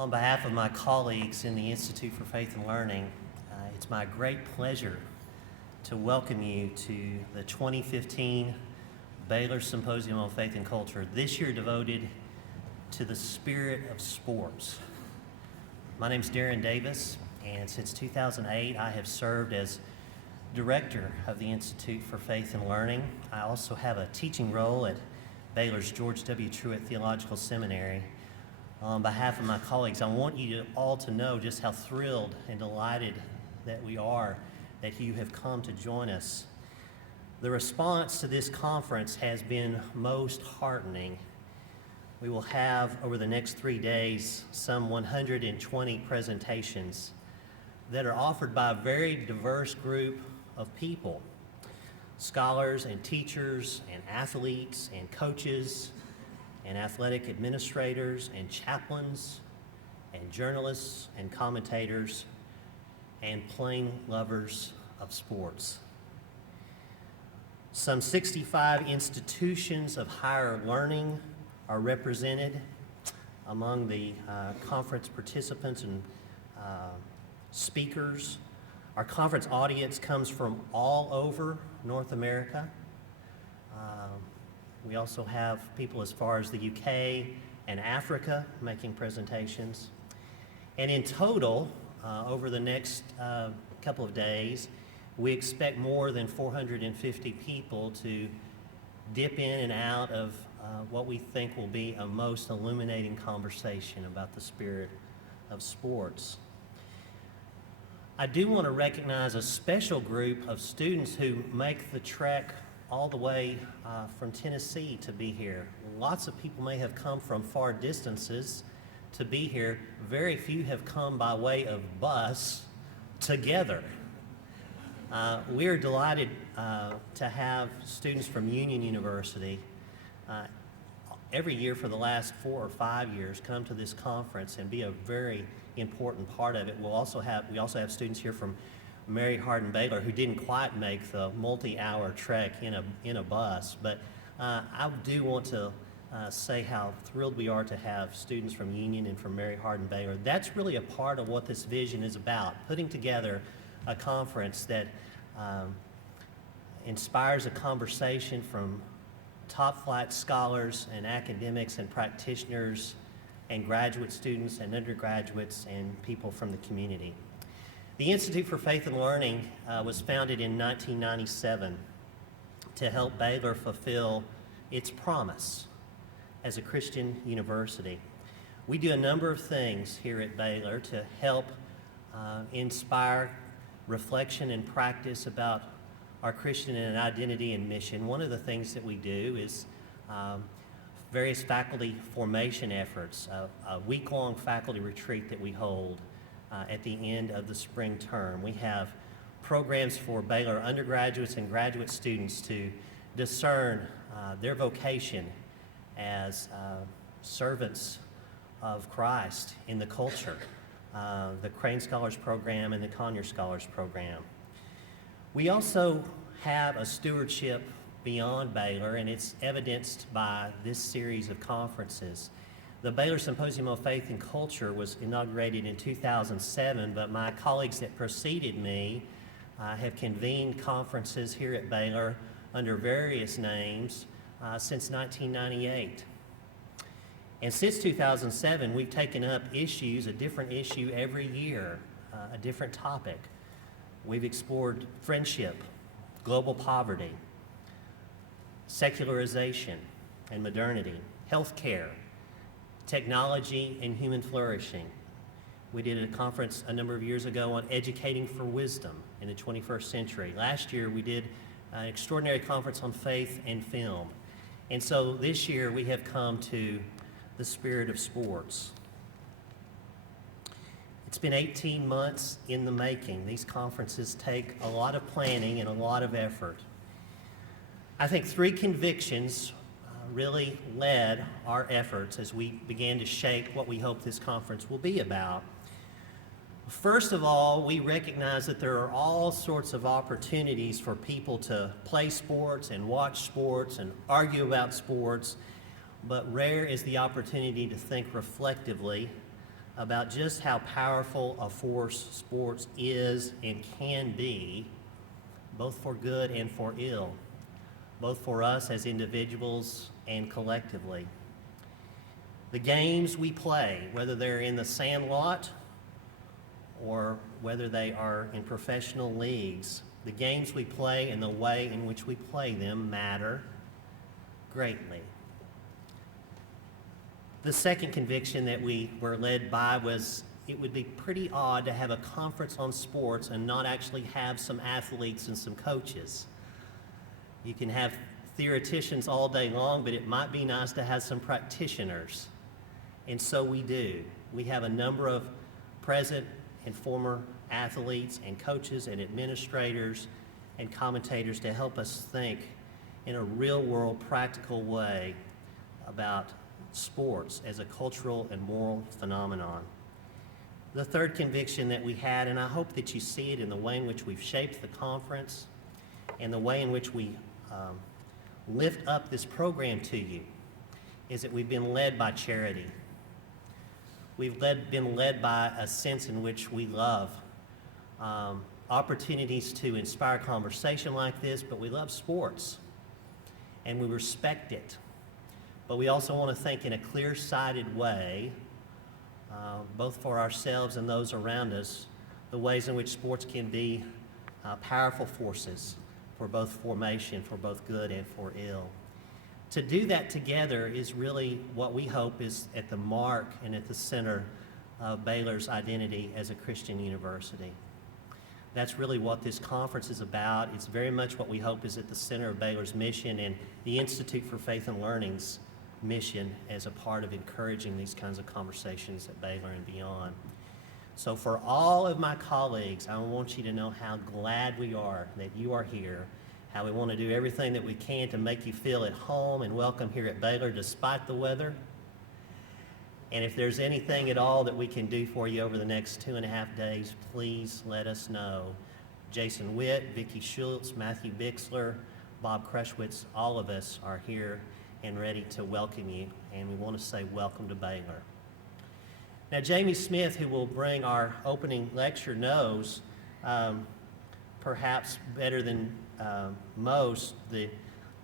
On behalf of my colleagues in the Institute for Faith and Learning, it's my great pleasure to welcome you to the 2015 Baylor Symposium on Faith and Culture, this year devoted to the spirit of sports. My name is Darren Davis, and since 2008, I have served as director of the Institute for Faith and Learning. I also have a teaching role at Baylor's George W. Truett Theological Seminary. On behalf of my colleagues, I want you all to know just how thrilled and delighted that we are that you have come to join us. The response to this conference has been most heartening. We will have, over the next 3 days, some 120 presentations that are offered by a very diverse group of people: scholars and teachers and athletes and coaches and athletic administrators and chaplains and journalists and commentators and plain lovers of sports. Some 65 institutions of higher learning are represented among the conference participants and speakers. Our conference audience comes from all over North America. We also have people as far as the UK and Africa making presentations. And in total, over the next couple of days, we expect more than 450 people to dip in and out of what we think will be a most illuminating conversation about the spirit of sports. I do want to recognize a special group of students who make the trek all the way from Tennessee to be here. Lots of people may have come from far distances to be here. Very few have come by way of bus together. We are delighted to have students from Union University every year for the last 4 or 5 years come to this conference and be a very important part of it. We also have students here from Mary Hardin Baylor who didn't quite make the multi-hour trek in a bus, but I do want to say how thrilled we are to have students from Union and from Mary Hardin Baylor. That's really a part of what this vision is about, putting together a conference that inspires a conversation from top-flight scholars and academics and practitioners and graduate students and undergraduates and people from the community. The Institute for Faith and Learning was founded in 1997 to help Baylor fulfill its promise as a Christian university. We do a number of things here at Baylor to help inspire reflection and practice about our Christian identity and mission. One of the things that we do is various faculty formation efforts, a week-long faculty retreat that we hold at the end of the spring term. We have programs for Baylor undergraduates and graduate students to discern their vocation as servants of Christ in the culture, the Crane Scholars Program and the Conyer Scholars Program. We also have a stewardship beyond Baylor, and it's evidenced by this series of conferences. The Baylor Symposium on Faith and Culture was inaugurated in 2007, but my colleagues that preceded me have convened conferences here at Baylor under various names since 1998. And since 2007, we've taken up issues, a different issue every year, a different topic. We've explored friendship, global poverty, secularization and modernity, healthcare, technology and human flourishing. We did a conference a number of years ago on educating for wisdom in the 21st century. Last year we did an extraordinary conference on faith and film. And so this year we have come to the spirit of sports. It's been 18 months in the making. These conferences take a lot of planning and a lot of effort. I think 3 convictions really led our efforts as we began to shape what we hope this conference will be about. First of all, we recognize that there are all sorts of opportunities for people to play sports and watch sports and argue about sports, but rare is the opportunity to think reflectively about just how powerful a force sports is and can be, both for good and for ill, both for us as individuals and collectively. The games we play, whether they're in the sandlot or whether they are in professional leagues, the games we play and the way in which we play them matter greatly. The second conviction that we were led by was it would be pretty odd to have a conference on sports and not actually have some athletes and some coaches. You can have theoreticians all day long, but it might be nice to have some practitioners. And so we do. We have a number of present and former athletes and coaches and administrators and commentators to help us think in a real-world, practical way about sports as a cultural and moral phenomenon. The third conviction that we had, and I hope that you see it in the way in which we've shaped the conference and the way in which we lift up this program to you, is that we've been led by charity. We've been led by a sense in which we love opportunities to inspire conversation like this, but we love sports and we respect it. But we also want to think in a clear-sighted way, both for ourselves and those around us, the ways in which sports can be powerful forces for both formation, for both good and for ill. To do that together is really what we hope is at the mark and at the center of Baylor's identity as a Christian university. That's really what this conference is about. It's very much what we hope is at the center of Baylor's mission and the Institute for Faith and Learning's mission as a part of encouraging these kinds of conversations at Baylor and beyond. So for all of my colleagues, I want you to know how glad we are that you are here, how we want to do everything that we can to make you feel at home and welcome here at Baylor despite the weather. And if there's anything at all that we can do for you over the next 2.5 days, please let us know. Jason Witt, Vicki Schultz, Matthew Bixler, Bob Krushwitz, all of us are here and ready to welcome you, and we want to say welcome to Baylor. Now, Jamie Smith, who will bring our opening lecture, knows perhaps better than most the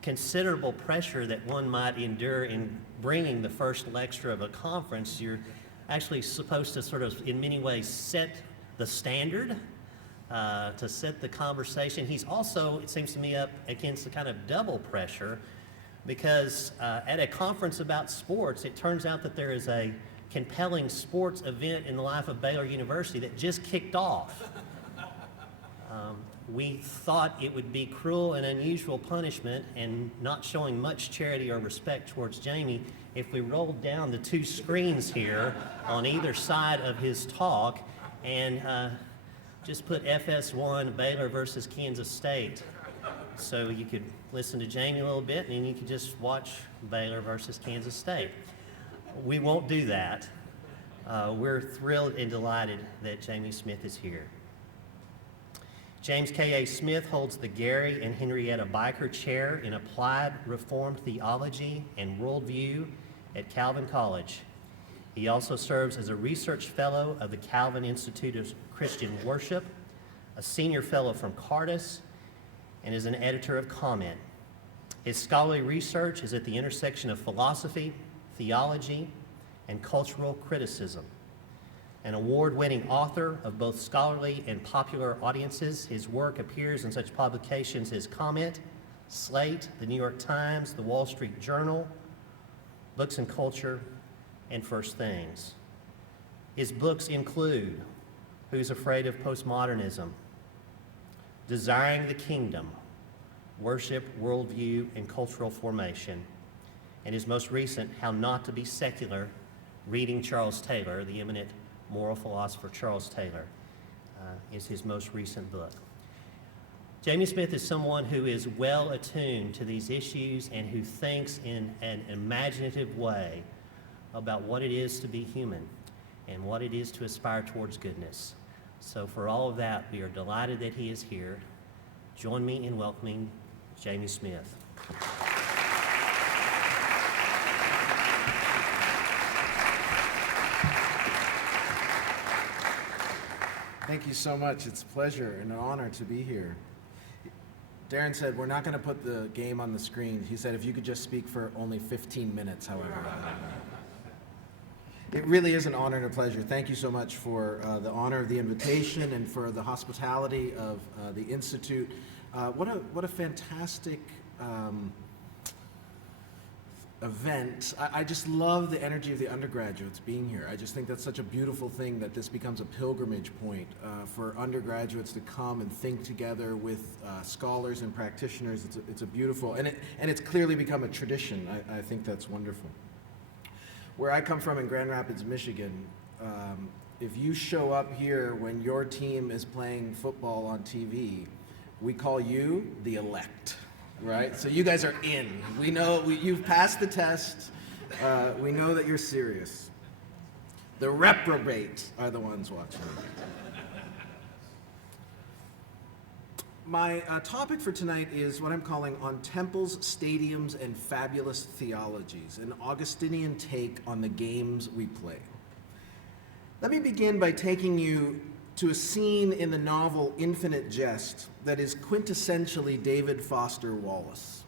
considerable pressure that one might endure in bringing the first lecture of a conference. You're actually supposed to sort of, in many ways, set the standard, to set the conversation. He's also, it seems to me, up against a kind of double pressure because at a conference about sports, it turns out that there is a compelling sports event in the life of Baylor University that just kicked off. We thought it would be cruel and unusual punishment and not showing much charity or respect towards Jamie if we rolled down the 2 screens here on either side of his talk and just put FS1 Baylor versus Kansas State. So you could listen to Jamie a little bit and then you could just watch Baylor versus Kansas State. We won't do that. We're thrilled and delighted that Jamie Smith is here. James K.A. Smith holds the Gary and Henrietta Biker Chair in Applied Reformed Theology and Worldview at Calvin College. He also serves as a research fellow of the Calvin Institute of Christian Worship, a senior fellow from Cardis, and is an editor of Comment. His scholarly research is at the intersection of philosophy, theology, and cultural criticism. An award-winning author of both scholarly and popular audiences, his work appears in such publications as Comment, Slate, The New York Times, The Wall Street Journal, Books and Culture, and First Things. His books include Who's Afraid of Postmodernism, Desiring the Kingdom, Worship, Worldview, and Cultural Formation, and his most recent, How Not to Be Secular, Reading Charles Taylor, the eminent moral philosopher Charles Taylor, is his most recent book. Jamie Smith is someone who is well attuned to these issues and who thinks in an imaginative way about what it is to be human and what it is to aspire towards goodness. So for all of that, we are delighted that he is here. Join me in welcoming Jamie Smith. Thank you so much. It's a pleasure and an honor to be here. Darren said, we're not going to put the game on the screen. He said, if you could just speak for only 15 minutes, however. It really is an honor and a pleasure. Thank you so much for the honor of the invitation and for the hospitality of the Institute. What a fantastic event. I just love the energy of the undergraduates being here. I just think that's such a beautiful thing that this becomes a pilgrimage point for undergraduates to come and think together with scholars and practitioners. It's a beautiful, and it's clearly become a tradition. I think that's wonderful. Where I come from in Grand Rapids, Michigan, if you show up here when your team is playing football on TV, we call you the elect, right? So you guys are in. We know you've passed the test. We know that you're serious. The reprobates are the ones watching. My topic for tonight is what I'm calling On Temples, Stadiums, and Fabulous Theologies, an Augustinian take on the games we play. Let me begin by taking you to a scene in the novel Infinite Jest that is quintessentially David Foster Wallace.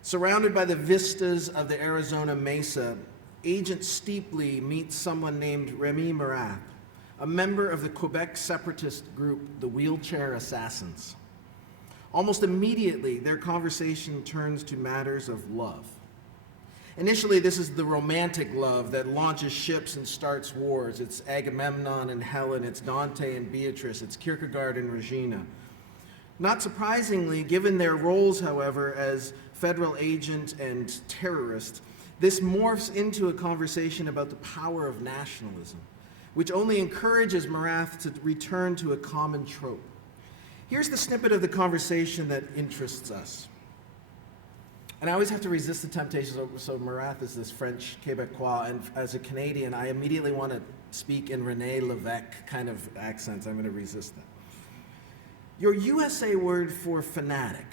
Surrounded by the vistas of the Arizona Mesa, Agent Steepley meets someone named Remy Marath, a member of the Quebec separatist group, the Wheelchair Assassins. Almost immediately, their conversation turns to matters of love. Initially, this is the romantic love that launches ships and starts wars. It's Agamemnon and Helen, it's Dante and Beatrice, it's Kierkegaard and Regina. Not surprisingly, given their roles, however, as federal agent and terrorist, this morphs into a conversation about the power of nationalism, which only encourages Marath to return to a common trope. Here's the snippet of the conversation that interests us. And I always have to resist the temptation, so Marath is this French Quebecois, and as a Canadian, I immediately want to speak in René Lévesque kind of accents. I'm going to resist that. Your USA word for fanatic,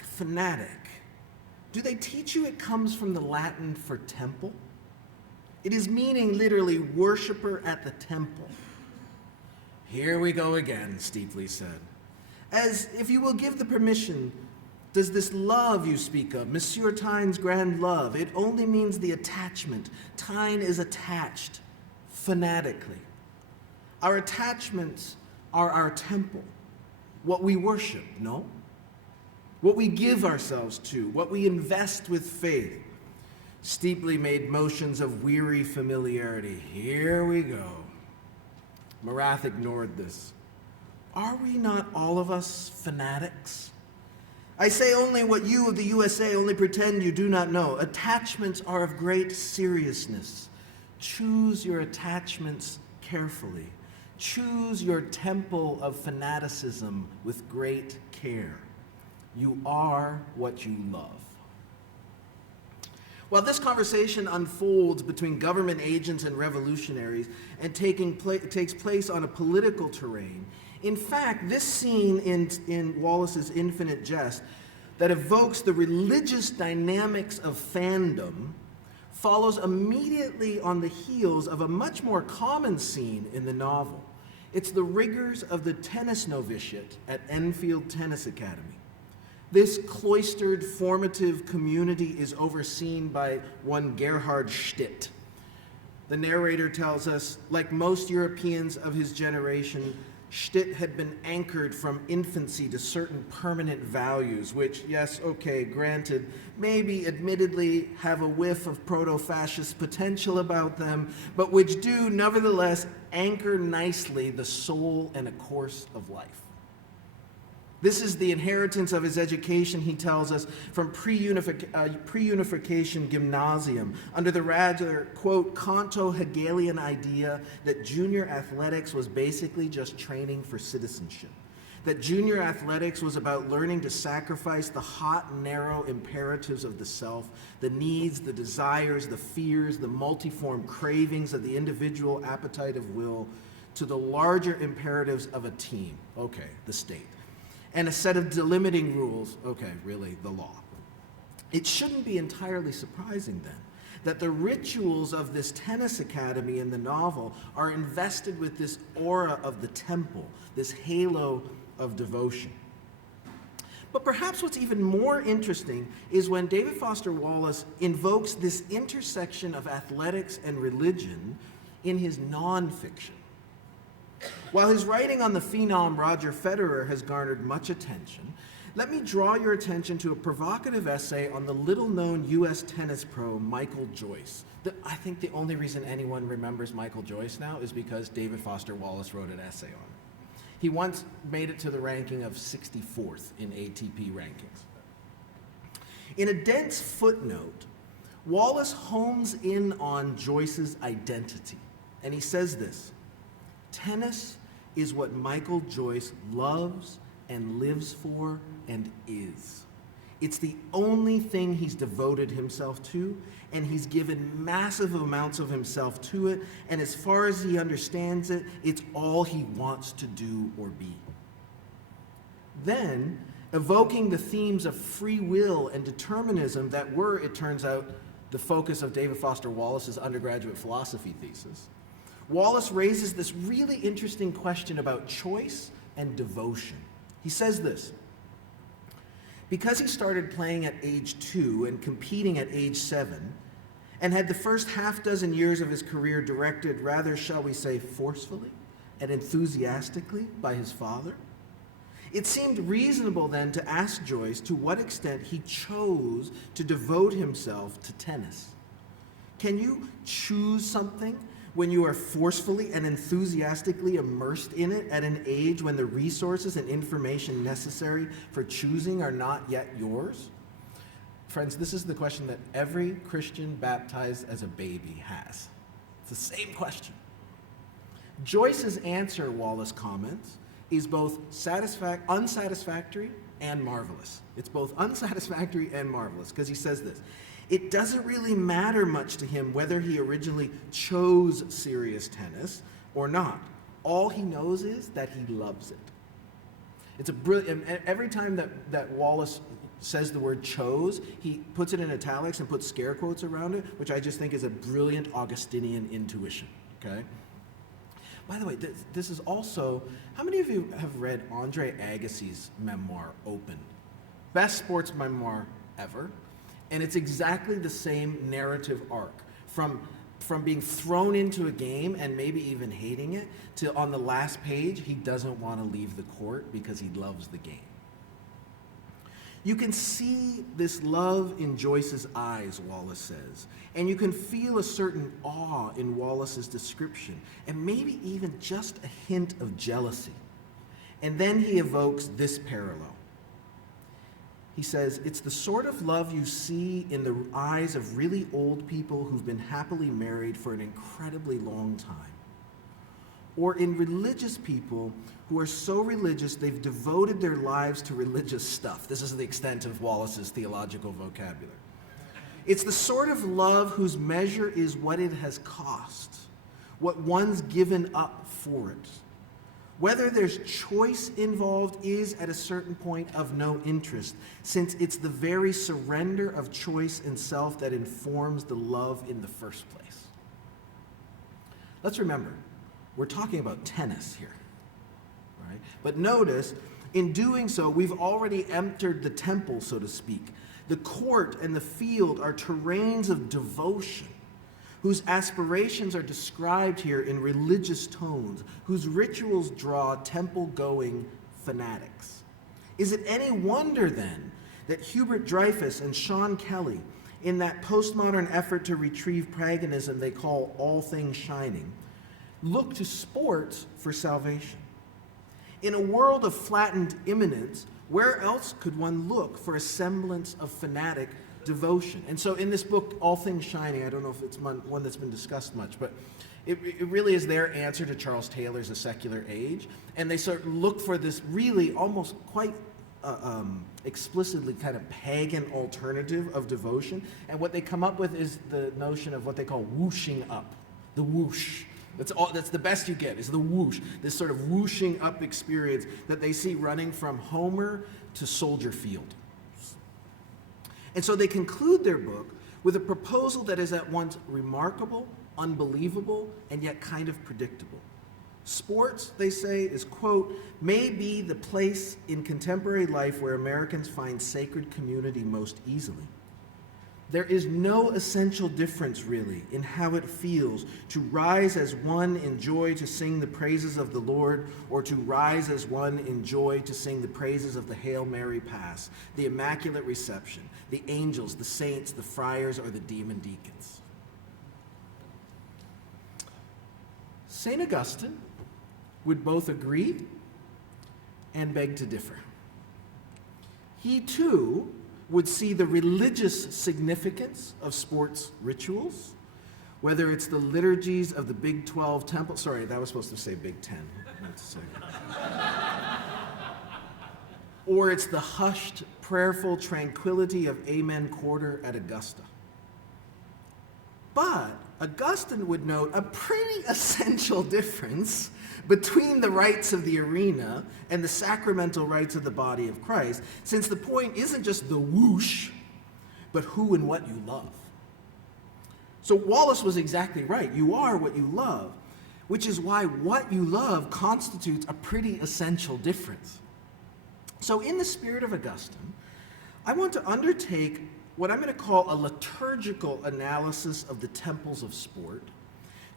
do they teach you it comes from the Latin for temple? It is meaning literally worshiper at the temple. Here we go again, Steepley said. As if you will give the permission, does this love you speak of, Monsieur Tyne's grand love, it only means the attachment. Tyne is attached fanatically. Our attachments are our temple, what we worship, no? What we give ourselves to, what we invest with faith. Steepley made motions of weary familiarity. Here we go. Marath ignored this. Are we not all of us fanatics? I say only what you of the USA only pretend you do not know. Attachments are of great seriousness. Choose your attachments carefully. Choose your temple of fanaticism with great care. You are what you love. While this conversation unfolds between government agents and revolutionaries and takes place on a political terrain, in fact, this scene in Wallace's Infinite Jest that evokes the religious dynamics of fandom follows immediately on the heels of a much more common scene in the novel. It's the rigors of the tennis novitiate at Enfield Tennis Academy. This cloistered, formative community is overseen by one Gerhard Stitt. The narrator tells us, like most Europeans of his generation, Stitt had been anchored from infancy to certain permanent values, which, yes, okay, granted, maybe admittedly have a whiff of proto-fascist potential about them, but which do, nevertheless, anchor nicely the soul and a course of life. This is the inheritance of his education, he tells us, from pre-unification gymnasium, under the rather, quote, Kanto-Hegelian idea that junior athletics was basically just training for citizenship. That junior athletics was about learning to sacrifice the hot, narrow imperatives of the self, the needs, the desires, the fears, the multiform cravings of the individual appetite of will, to the larger imperatives of a team, okay, the state. And a set of delimiting rules, okay, really, the law. It shouldn't be entirely surprising then that the rituals of this tennis academy in the novel are invested with this aura of the temple, this halo of devotion. But perhaps what's even more interesting is when David Foster Wallace invokes this intersection of athletics and religion in his nonfiction. While his writing on the phenom Roger Federer has garnered much attention, let me draw your attention to a provocative essay on the little-known U.S. tennis pro Michael Joyce. I think the only reason anyone remembers Michael Joyce now is because David Foster Wallace wrote an essay on him. He once made it to the ranking of 64th in ATP rankings. In a dense footnote, Wallace hones in on Joyce's identity, and he says this: tennis is what Michael Joyce loves and lives for and is. It's the only thing he's devoted himself to, and he's given massive amounts of himself to it, and as far as he understands it, it's all he wants to do or be. Then, evoking the themes of free will and determinism that were, it turns out, the focus of David Foster Wallace's undergraduate philosophy thesis, Wallace raises this really interesting question about choice and devotion. He says this: because he started playing at age 2 and competing at age 7, and had the first half dozen years of his career directed rather, shall we say, forcefully and enthusiastically by his father, it seemed reasonable then to ask Joyce to what extent he chose to devote himself to tennis. Can you choose something when you are forcefully and enthusiastically immersed in it at an age when the resources and information necessary for choosing are not yet yours? Friends, this is the question that every Christian baptized as a baby has. It's the same question. Joyce's answer, Wallace comments, is both unsatisfactory and marvelous. It's both unsatisfactory and marvelous, because he says this: it doesn't really matter much to him whether he originally chose serious tennis or not. All he knows is that he loves it. It's a brilliant, every time that Wallace says the word chose, he puts it in italics and puts scare quotes around it, which I just think is a brilliant Augustinian intuition, okay? By the way, this is also, how many of you have read Andre Agassi's memoir, Open? Best sports memoir ever. And it's exactly the same narrative arc, from being thrown into a game and maybe even hating it, to on the last page, he doesn't want to leave the court because he loves the game. You can see this love in Joyce's eyes, Wallace says, and you can feel a certain awe in Wallace's description, and maybe even just a hint of jealousy. And then he evokes this parallel. He says, it's the sort of love you see in the eyes of really old people who've been happily married for an incredibly long time. Or in religious people who are so religious they've devoted their lives to religious stuff. This is the extent of Wallace's theological vocabulary. It's the sort of love whose measure is what it has cost, what one's given up for it. Whether there's choice involved is, at a certain point, of no interest, since it's the very surrender of choice and self that informs the love in the first place. Let's remember, we're talking about tennis here, right? But notice, in doing so, we've already entered the temple, so to speak. The court and the field are terrains of devotion, whose aspirations are described here in religious tones, whose rituals draw temple-going fanatics. Is it any wonder, then, that Hubert Dreyfus and Sean Kelly, in that postmodern effort to retrieve paganism they call all things shining, look to sports for salvation? In a world of flattened immanence, where else could one look for a semblance of fanatic devotion? And so in this book, All Things Shining, I don't know if it's one that's been discussed much, but it really is their answer to Charles Taylor's A Secular Age. And they sort of look for this really almost quite explicitly kind of pagan alternative of devotion. And what they come up with is the notion of what they call whooshing up, the whoosh. That's the best you get, is the whoosh, this sort of whooshing up experience that they see running from Homer to Soldier Field. And so they conclude their book with a proposal that is at once remarkable, unbelievable, and yet kind of predictable. Sports, they say, is, quote, may be the place in contemporary life where Americans find sacred community most easily. There is no essential difference, really, in how it feels to rise as one in joy to sing the praises of the Lord, or to rise as one in joy to sing the praises of the Hail Mary Pass, the Immaculate Reception, the angels, the saints, the friars, or the demon deacons. St. Augustine would both agree and beg to differ. He, too, would see the religious significance of sports rituals, whether it's the liturgies of the Big 12 temple. Sorry, that was supposed to say Big 10. Or it's the hushed, prayerful tranquility of Amen Quarter at Augusta. But Augustine would note a pretty essential difference between the rites of the arena and the sacramental rites of the body of Christ, since the point isn't just the whoosh, but who and what you love. So Wallace was exactly right. You are what you love, which is why what you love constitutes a pretty essential difference. So in the spirit of Augustine, I want to undertake what I'm going to call a liturgical analysis of the temples of sport,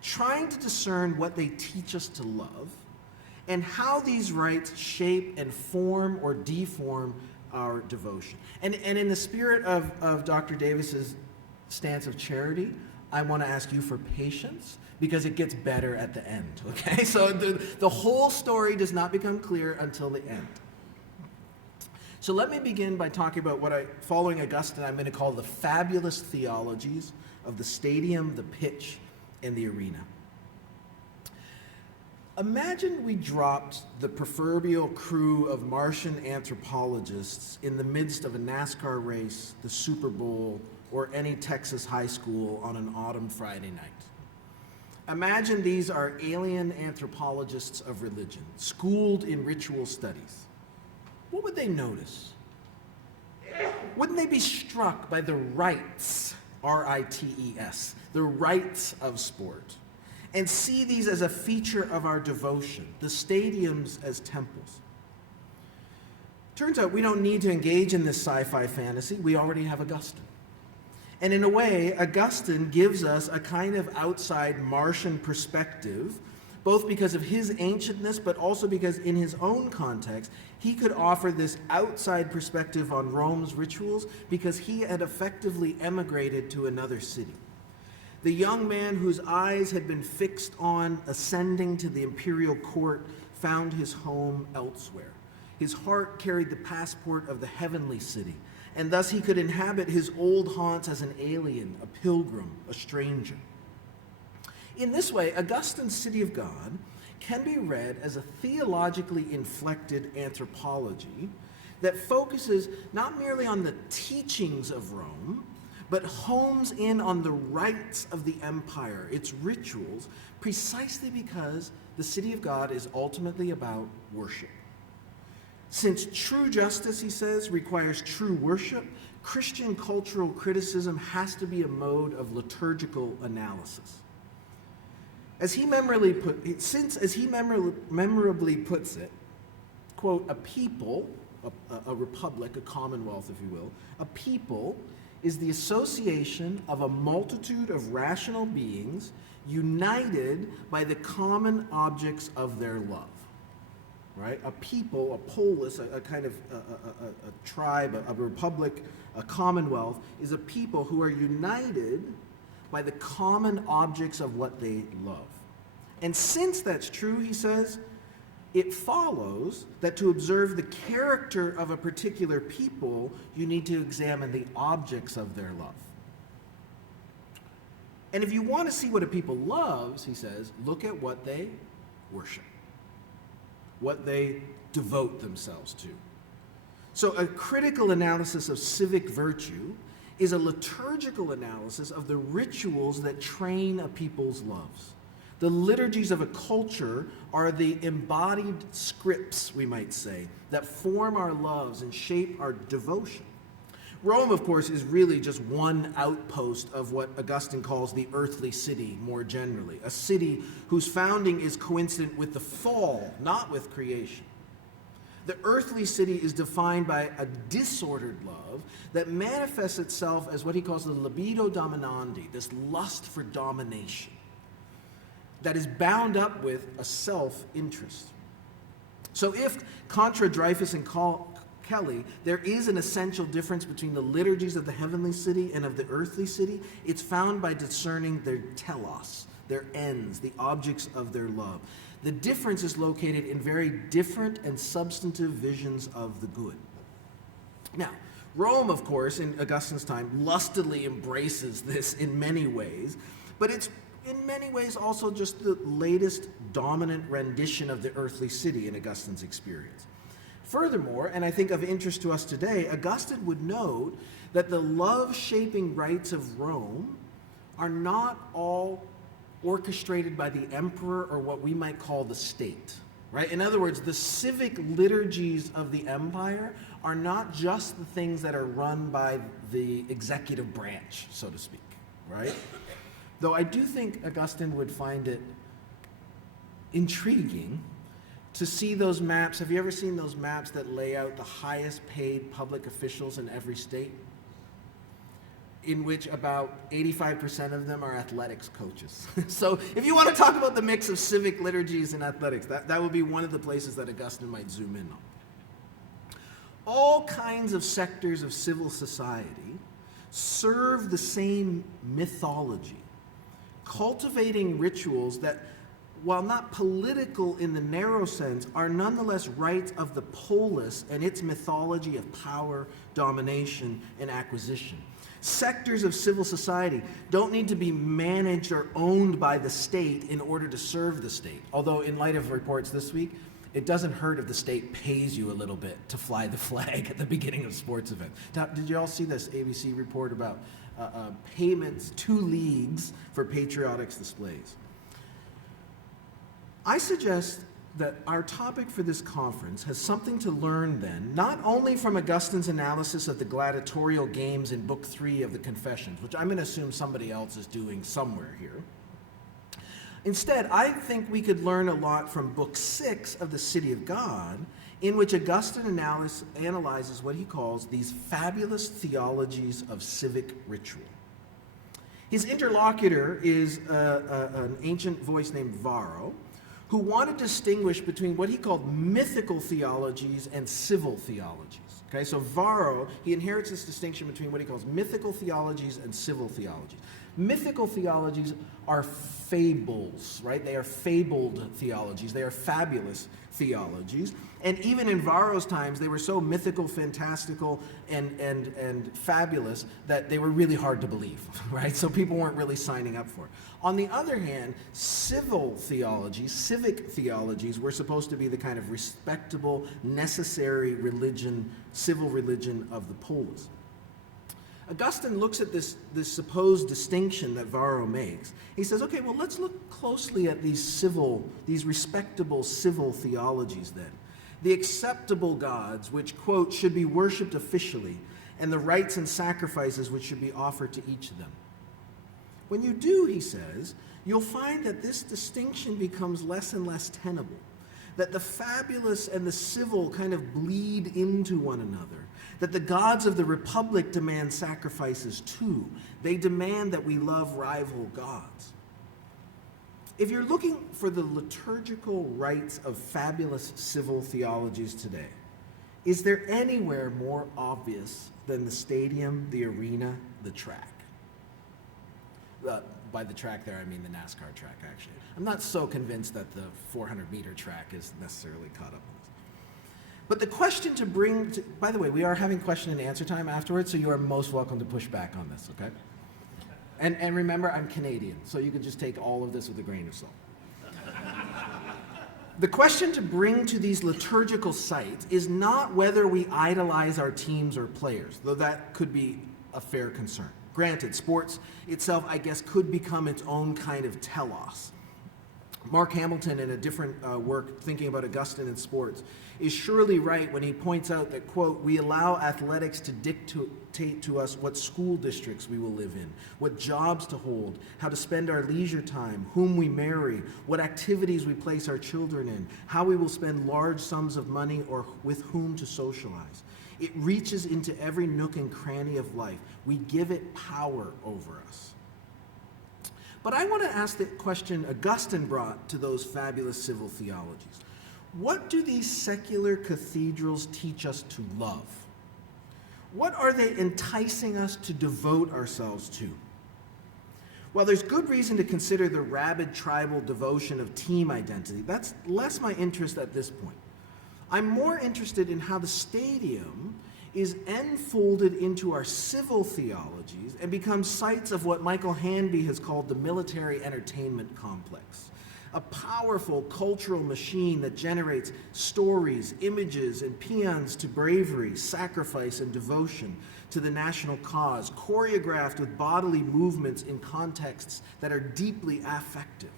trying to discern what they teach us to love, and how these rites shape and form or deform our devotion. And in the spirit of Dr. Davis's stance of charity, I want to ask you for patience, because it gets better at the end, okay? So the whole story does not become clear until the end. So let me begin by talking about what following Augustine, I'm going to call the fabulous theologies of the stadium, the pitch, and the arena. Imagine we dropped the proverbial crew of Martian anthropologists in the midst of a NASCAR race, the Super Bowl, or any Texas high school on an autumn Friday night. Imagine these are alien anthropologists of religion, schooled in ritual studies. What would they notice? Wouldn't they be struck by the rites, R-I-T-E-S, the rites of sport, and see these as a feature of our devotion, the stadiums as temples? Turns out we don't need to engage in this sci-fi fantasy. We already have Augustine. And in a way, Augustine gives us a kind of outside Martian perspective, both because of his ancientness, but also because in his own context, he could offer this outside perspective on Rome's rituals because he had effectively emigrated to another city. The young man whose eyes had been fixed on ascending to the imperial court found his home elsewhere. His heart carried the passport of the heavenly city, and thus he could inhabit his old haunts as an alien, a pilgrim, a stranger. In this way, Augustine's City of God can be read as a theologically inflected anthropology that focuses not merely on the teachings of Rome, but homes in on the rites of the empire, its rituals, precisely because the City of God is ultimately about worship. Since true justice, he says, requires true worship, Christian cultural criticism has to be a mode of liturgical analysis. As he memorably puts it, quote, a people, a republic, a commonwealth, if you will, a people is the association of a multitude of rational beings united by the common objects of their love. Right? A people, a polis, a kind of a tribe, a republic, a commonwealth, is a people who are united by the common objects of what they love. And since that's true, he says, it follows that to observe the character of a particular people, you need to examine the objects of their love. And if you want to see what a people loves, he says, look at what they worship, what they devote themselves to. So a critical analysis of civic virtue is a liturgical analysis of the rituals that train a people's loves. The liturgies of a culture are the embodied scripts, we might say, that form our loves and shape our devotion. Rome, of course, is really just one outpost of what Augustine calls the earthly city more generally, a city whose founding is coincident with the fall, not with creation. The earthly city is defined by a disordered love that manifests itself as what he calls the libido dominandi, this lust for domination, that is bound up with a self-interest. So if, contra Dreyfus and Kelly, there is an essential difference between the liturgies of the heavenly city and of the earthly city, it's found by discerning their telos, their ends, the objects of their love. The difference is located in very different and substantive visions of the good. Now, Rome, of course, in Augustine's time, lustily embraces this in many ways, but it's in many ways also just the latest dominant rendition of the earthly city in Augustine's experience. Furthermore, and I think of interest to us today, Augustine would note that the love-shaping rites of Rome are not all orchestrated by the emperor or what we might call the state, right? In other words, the civic liturgies of the empire are not just the things that are run by the executive branch, so to speak, right? Though I do think Augustine would find it intriguing to see those maps. Have you ever seen those maps that lay out the highest paid public officials in every state? In which about 85% of them are athletics coaches. So if you want to talk about the mix of civic liturgies and athletics, that would be one of the places that Augustine might zoom in on. All kinds of sectors of civil society serve the same mythology, cultivating rituals that, while not political in the narrow sense, are nonetheless rites of the polis and its mythology of power, domination, and acquisition. Sectors of civil society don't need to be managed or owned by the state in order to serve the state. Although, in light of reports this week, it doesn't hurt if the state pays you a little bit to fly the flag at the beginning of sports events. Now, did you all see this ABC report about payments to leagues for patriotic displays? I suggest that our topic for this conference has something to learn then, not only from Augustine's analysis of the gladiatorial games in Book 3 of the Confessions, which I'm going to assume somebody else is doing somewhere here. Instead, I think we could learn a lot from Book 6 of the City of God, in which Augustine analyzes what he calls these fabulous theologies of civic ritual. His interlocutor is an ancient voice named Varro, who wanted to distinguish between what he called mythical theologies and civil theologies. Okay, so Varro, he inherits this distinction between what he calls mythical theologies and civil theologies. Mythical theologies are fables, right? They are fabled theologies. They are fabulous theologies. And even in Varro's times, they were so mythical, fantastical, and fabulous that they were really hard to believe, right? So people weren't really signing up for it. On the other hand, civil theologies, civic theologies, were supposed to be the kind of respectable, necessary religion, civil religion of the polis. Augustine looks at this supposed distinction that Varro makes. He says, okay, well, let's look closely at these respectable civil theologies then. The acceptable gods, which, quote, should be worshipped officially, and the rites and sacrifices which should be offered to each of them. When you do, he says, you'll find that this distinction becomes less and less tenable, that the fabulous and the civil kind of bleed into one another, that the gods of the Republic demand sacrifices too. They demand that we love rival gods. If you're looking for the liturgical rites of fabulous civil theologies today, is there anywhere more obvious than the stadium, the arena, the track? By the track there, I mean the NASCAR track, actually. I'm not so convinced that the 400-meter track is necessarily caught up in this. But the question to bring to, by the way, we are having question and answer time afterwards, so you are most welcome to push back on this, okay? And remember, I'm Canadian, so you can just take all of this with a grain of salt. The question to bring to these liturgical sites is not whether we idolize our teams or players, though that could be a fair concern. Granted, sports itself, I guess, could become its own kind of telos. Mark Hamilton, in a different work, Thinking About Augustine in Sports, is surely right when he points out that, quote, we allow athletics to dictate to us what school districts we will live in, what jobs to hold, how to spend our leisure time, whom we marry, what activities we place our children in, how we will spend large sums of money, or with whom to socialize. It reaches into every nook and cranny of life. We give it power over us. But I want to ask the question Augustine brought to those fabulous civil theologies. What do these secular cathedrals teach us to love? What are they enticing us to devote ourselves to? Well, there's good reason to consider the rabid tribal devotion of team identity. That's less my interest at this point. I'm more interested in how the stadium is enfolded into our civil theologies and becomes sites of what Michael Hanby has called the military entertainment complex, a powerful cultural machine that generates stories, images, and paeans to bravery, sacrifice, and devotion to the national cause, choreographed with bodily movements in contexts that are deeply affective.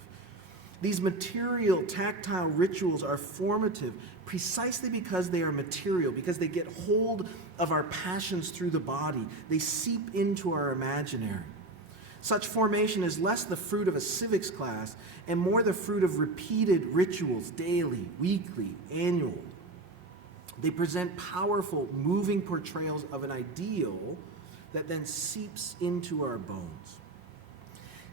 These material, tactile rituals are formative precisely because they are material, because they get hold of our passions through the body. They seep into our imaginary. Such formation is less the fruit of a civics class and more the fruit of repeated rituals, daily, weekly, annual. They present powerful, moving portrayals of an ideal that then seeps into our bones.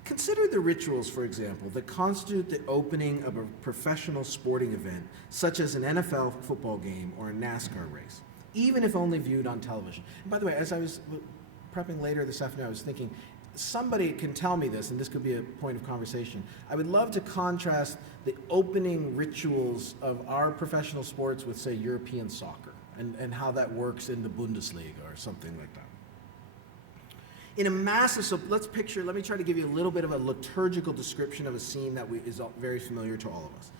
Consider the rituals, for example, that constitute the opening of a professional sporting event, such as an NFL football game or a NASCAR race, even if only viewed on television. And by the way, as I was prepping later this afternoon, I was thinking, somebody can tell me this, and this could be a point of conversation. I would love to contrast the opening rituals of our professional sports with, say, European soccer, and how that works in the Bundesliga or something like that. In a massive, so let me try to give you a little bit of a liturgical description of a scene that is very familiar to all of us.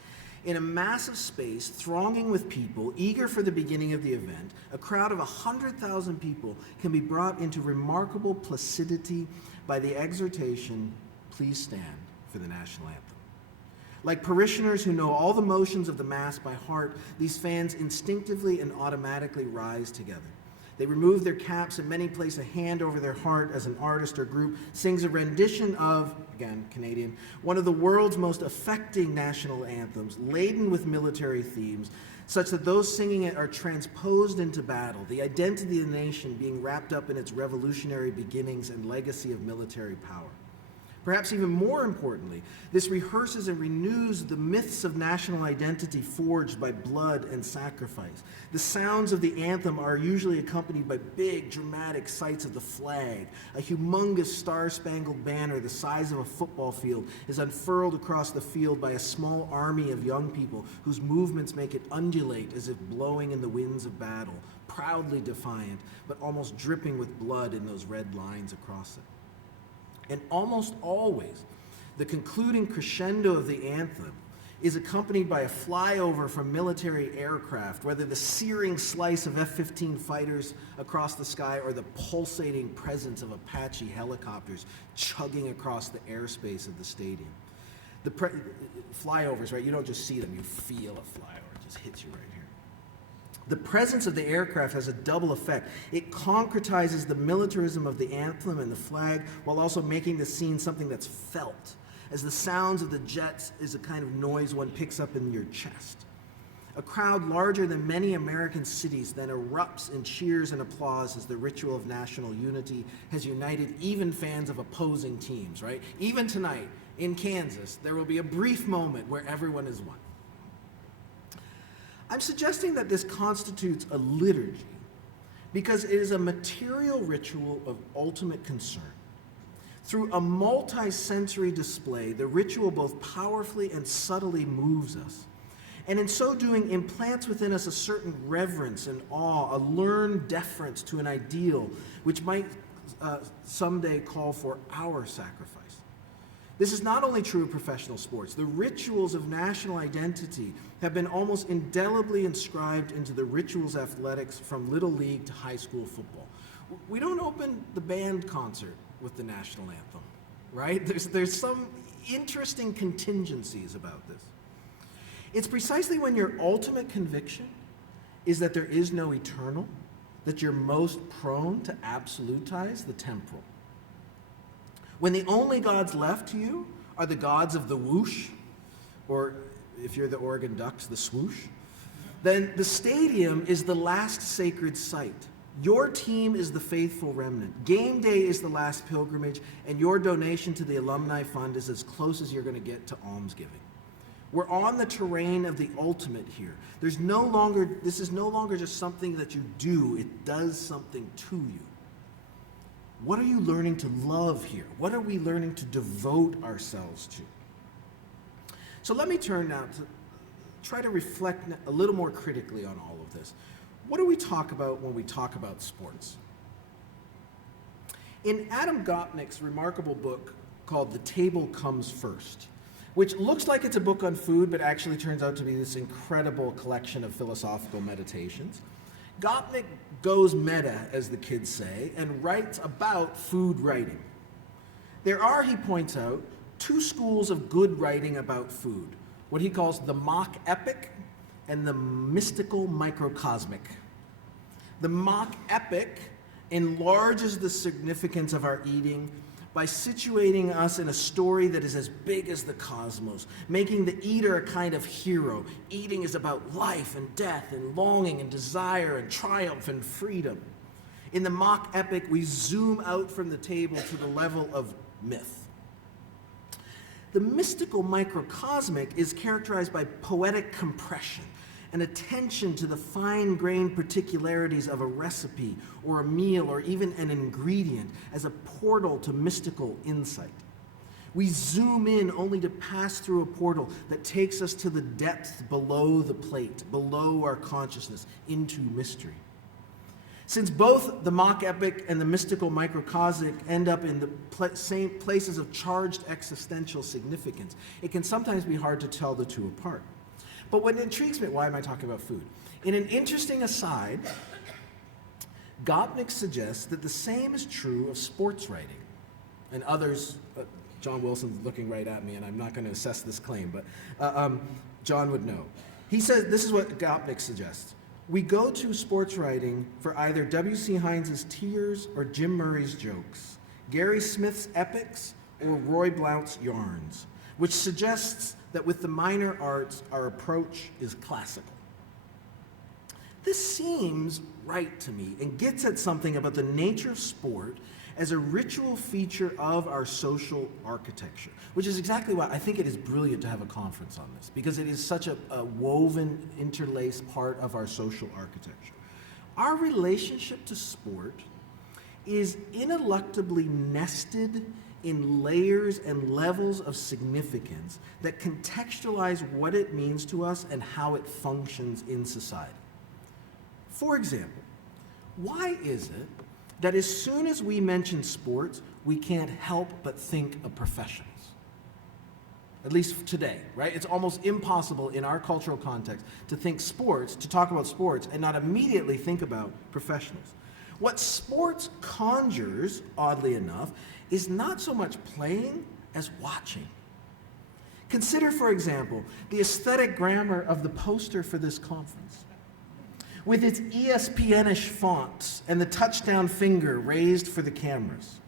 In a massive space, thronging with people, eager for the beginning of the event, a crowd of 100,000 people can be brought into remarkable placidity by the exhortation, please stand for the national anthem. Like parishioners who know all the motions of the Mass by heart, these fans instinctively and automatically rise together. They remove their caps and many place a hand over their heart as an artist or group sings a rendition of, again, Canadian, one of the world's most affecting national anthems, laden with military themes, such that those singing it are transposed into battle, the identity of the nation being wrapped up in its revolutionary beginnings and legacy of military power. Perhaps even more importantly, this rehearses and renews the myths of national identity forged by blood and sacrifice. The sounds of the anthem are usually accompanied by big, dramatic sights of the flag. A humongous star-spangled banner the size of a football field is unfurled across the field by a small army of young people whose movements make it undulate as if blowing in the winds of battle, proudly defiant, but almost dripping with blood in those red lines across it. And almost always, the concluding crescendo of the anthem is accompanied by a flyover from military aircraft, whether the searing slice of F-15 fighters across the sky or the pulsating presence of Apache helicopters chugging across the airspace of the stadium. The flyovers, right? You don't just see them, you feel a flyover. It just hits you right here. The presence of the aircraft has a double effect. It concretizes the militarism of the anthem and the flag while also making the scene something that's felt, as the sounds of the jets is a kind of noise one picks up in your chest. A crowd larger than many American cities then erupts in cheers and applause as the ritual of national unity has united even fans of opposing teams, right? Even tonight in Kansas, there will be a brief moment where everyone is one. I'm suggesting that this constitutes a liturgy because it is a material ritual of ultimate concern. Through a multi-sensory display, the ritual both powerfully and subtly moves us, and in so doing implants within us a certain reverence and awe, a learned deference to an ideal which might someday call for our sacrifice. This is not only true of professional sports. The rituals of national identity have been almost indelibly inscribed into the rituals of athletics from Little League to high school football. We don't open the band concert with the national anthem, right? There's some interesting contingencies about this. It's precisely when your ultimate conviction is that there is no eternal that you're most prone to absolutize the temporal. When the only gods left to you are the gods of the whoosh, or if you're the Oregon Ducks, the swoosh, then the stadium is the last sacred site. Your team is the faithful remnant. Game day is the last pilgrimage, and your donation to the alumni fund is as close as you're going to get to almsgiving. We're on the terrain of the ultimate here. This is no longer just something that you do, it does something to you. What are you learning to love here? What are we learning to devote ourselves to? So let me turn now to try to reflect a little more critically on all of this. What do we talk about when we talk about sports? In Adam Gopnik's remarkable book called The Table Comes First, which looks like it's a book on food, but actually turns out to be this incredible collection of philosophical meditations, Gopnik goes meta, as the kids say, and writes about food writing. There are, he points out, two schools of good writing about food, what he calls the mock epic and the mystical microcosmic. The mock epic enlarges the significance of our eating by situating us in a story that is as big as the cosmos, making the eater a kind of hero. Eating is about life and death and longing and desire and triumph and freedom. In the mock epic, we zoom out from the table to the level of myth. The mystical microcosmic is characterized by poetic compression, an attention to the fine-grained particularities of a recipe or a meal or even an ingredient as a portal to mystical insight. We zoom in only to pass through a portal that takes us to the depth below the plate, below our consciousness, into mystery. Since both the mock epic and the mystical microcosmic end up in the same places of charged existential significance, it can sometimes be hard to tell the two apart. But what intrigues me, why am I talking about food? In an interesting aside, Gopnik suggests that the same is true of sports writing. And others, John Wilson's looking right at me, and I'm not going to assess this claim, but John would know. He says, this is what Gopnik suggests. We go to sports writing for either W.C. Hines' tears or Jim Murray's jokes, Gary Smith's epics or Roy Blount's yarns, which suggests that with the minor arts, our approach is classical. This seems right to me and gets at something about the nature of sport as a ritual feature of our social architecture, which is exactly why I think it is brilliant to have a conference on this, because it is such a woven, interlaced part of our social architecture. Our relationship to sport is ineluctably nested in layers and levels of significance that contextualize what it means to us and how it functions in society. For example, why is it that as soon as we mention sports, we can't help but think of professionals? At least today, right? It's almost impossible in our cultural context to talk about sports and not immediately think about professionals. What sports conjures, oddly enough, is not so much playing as watching. Consider, for example, the aesthetic grammar of the poster for this conference. With its ESPN-ish fonts and the touchdown finger raised for the cameras.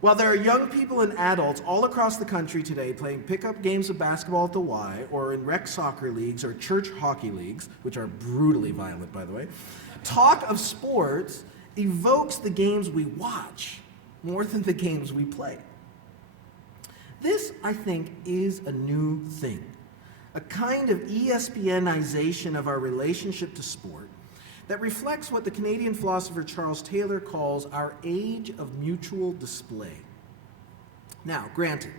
While there are young people and adults all across the country today playing pickup games of basketball at the Y or in rec soccer leagues or church hockey leagues, which are brutally violent, by the way, talk of sports evokes the games we watch more than the games we play. This, I think, is a new thing, a kind of ESPNization of our relationship to sport that reflects what the Canadian philosopher Charles Taylor calls our age of mutual display. Now, granted,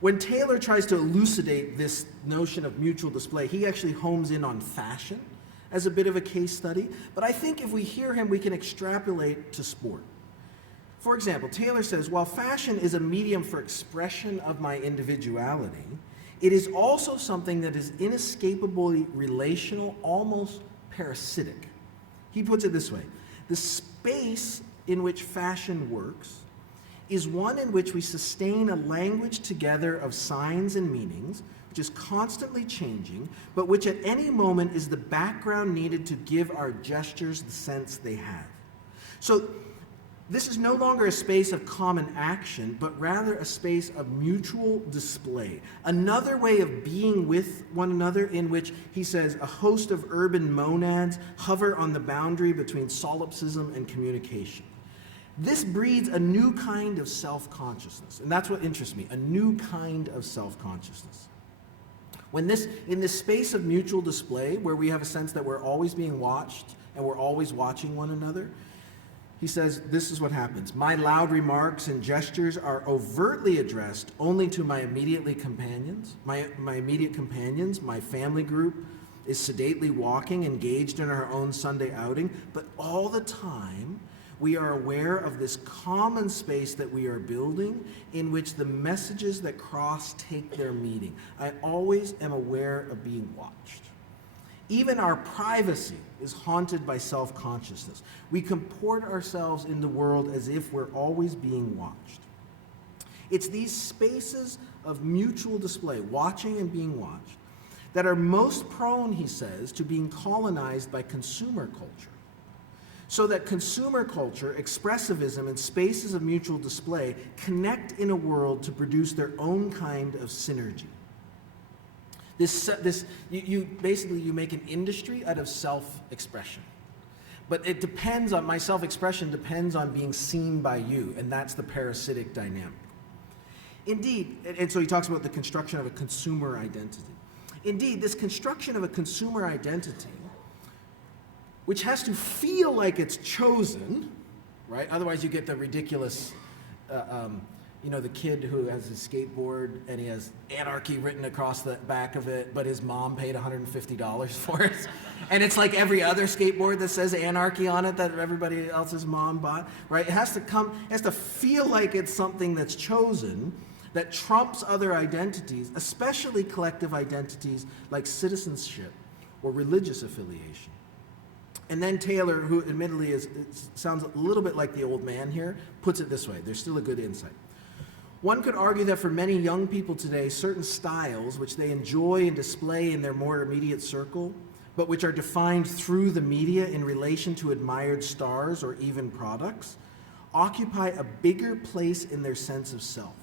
when Taylor tries to elucidate this notion of mutual display, he actually homes in on fashion as a bit of a case study, but I think if we hear him, we can extrapolate to sport. For example, Taylor says, while fashion is a medium for expression of my individuality, it is also something that is inescapably relational, almost parasitic. He puts it this way: the space in which fashion works is one in which we sustain a language together of signs and meanings, which is constantly changing, but which at any moment is the background needed to give our gestures the sense they have. So this is no longer a space of common action, but rather a space of mutual display. Another way of being with one another in which, he says, a host of urban monads hover on the boundary between solipsism and communication. This breeds a new kind of self-consciousness, and that's what interests me, a new kind of self-consciousness. In this space of mutual display, where we have a sense that we're always being watched and we're always watching one another, he says, this is what happens. My loud remarks and gestures are overtly addressed only to my immediate companions. My family group is sedately walking, engaged in our own Sunday outing, but all the time we are aware of this common space that we are building in which the messages that cross take their meaning. I always am aware of being watched. Even our privacy is haunted by self-consciousness. We comport ourselves in the world as if we're always being watched. It's these spaces of mutual display, watching and being watched, that are most prone, he says, to being colonized by consumer culture. So that consumer culture, expressivism, and spaces of mutual display connect in a world to produce their own kind of synergy. You make an industry out of self-expression. But it depends on, my self-expression depends on being seen by you, and that's the parasitic dynamic. Indeed, and so he talks about the construction of a consumer identity. Indeed, this construction of a consumer identity, which has to feel like it's chosen, right? Otherwise you get the ridiculous, the kid who has his skateboard and he has anarchy written across the back of it, but his mom paid $150 for it. And it's like every other skateboard that says anarchy on it that everybody else's mom bought, right? It has to feel like it's something that's chosen, that trumps other identities, especially collective identities like citizenship or religious affiliation. And then Taylor, who admittedly sounds a little bit like the old man here, puts it this way. There's still a good insight. One could argue that for many young people today, certain styles which they enjoy and display in their more immediate circle, but which are defined through the media in relation to admired stars or even products, occupy a bigger place in their sense of self,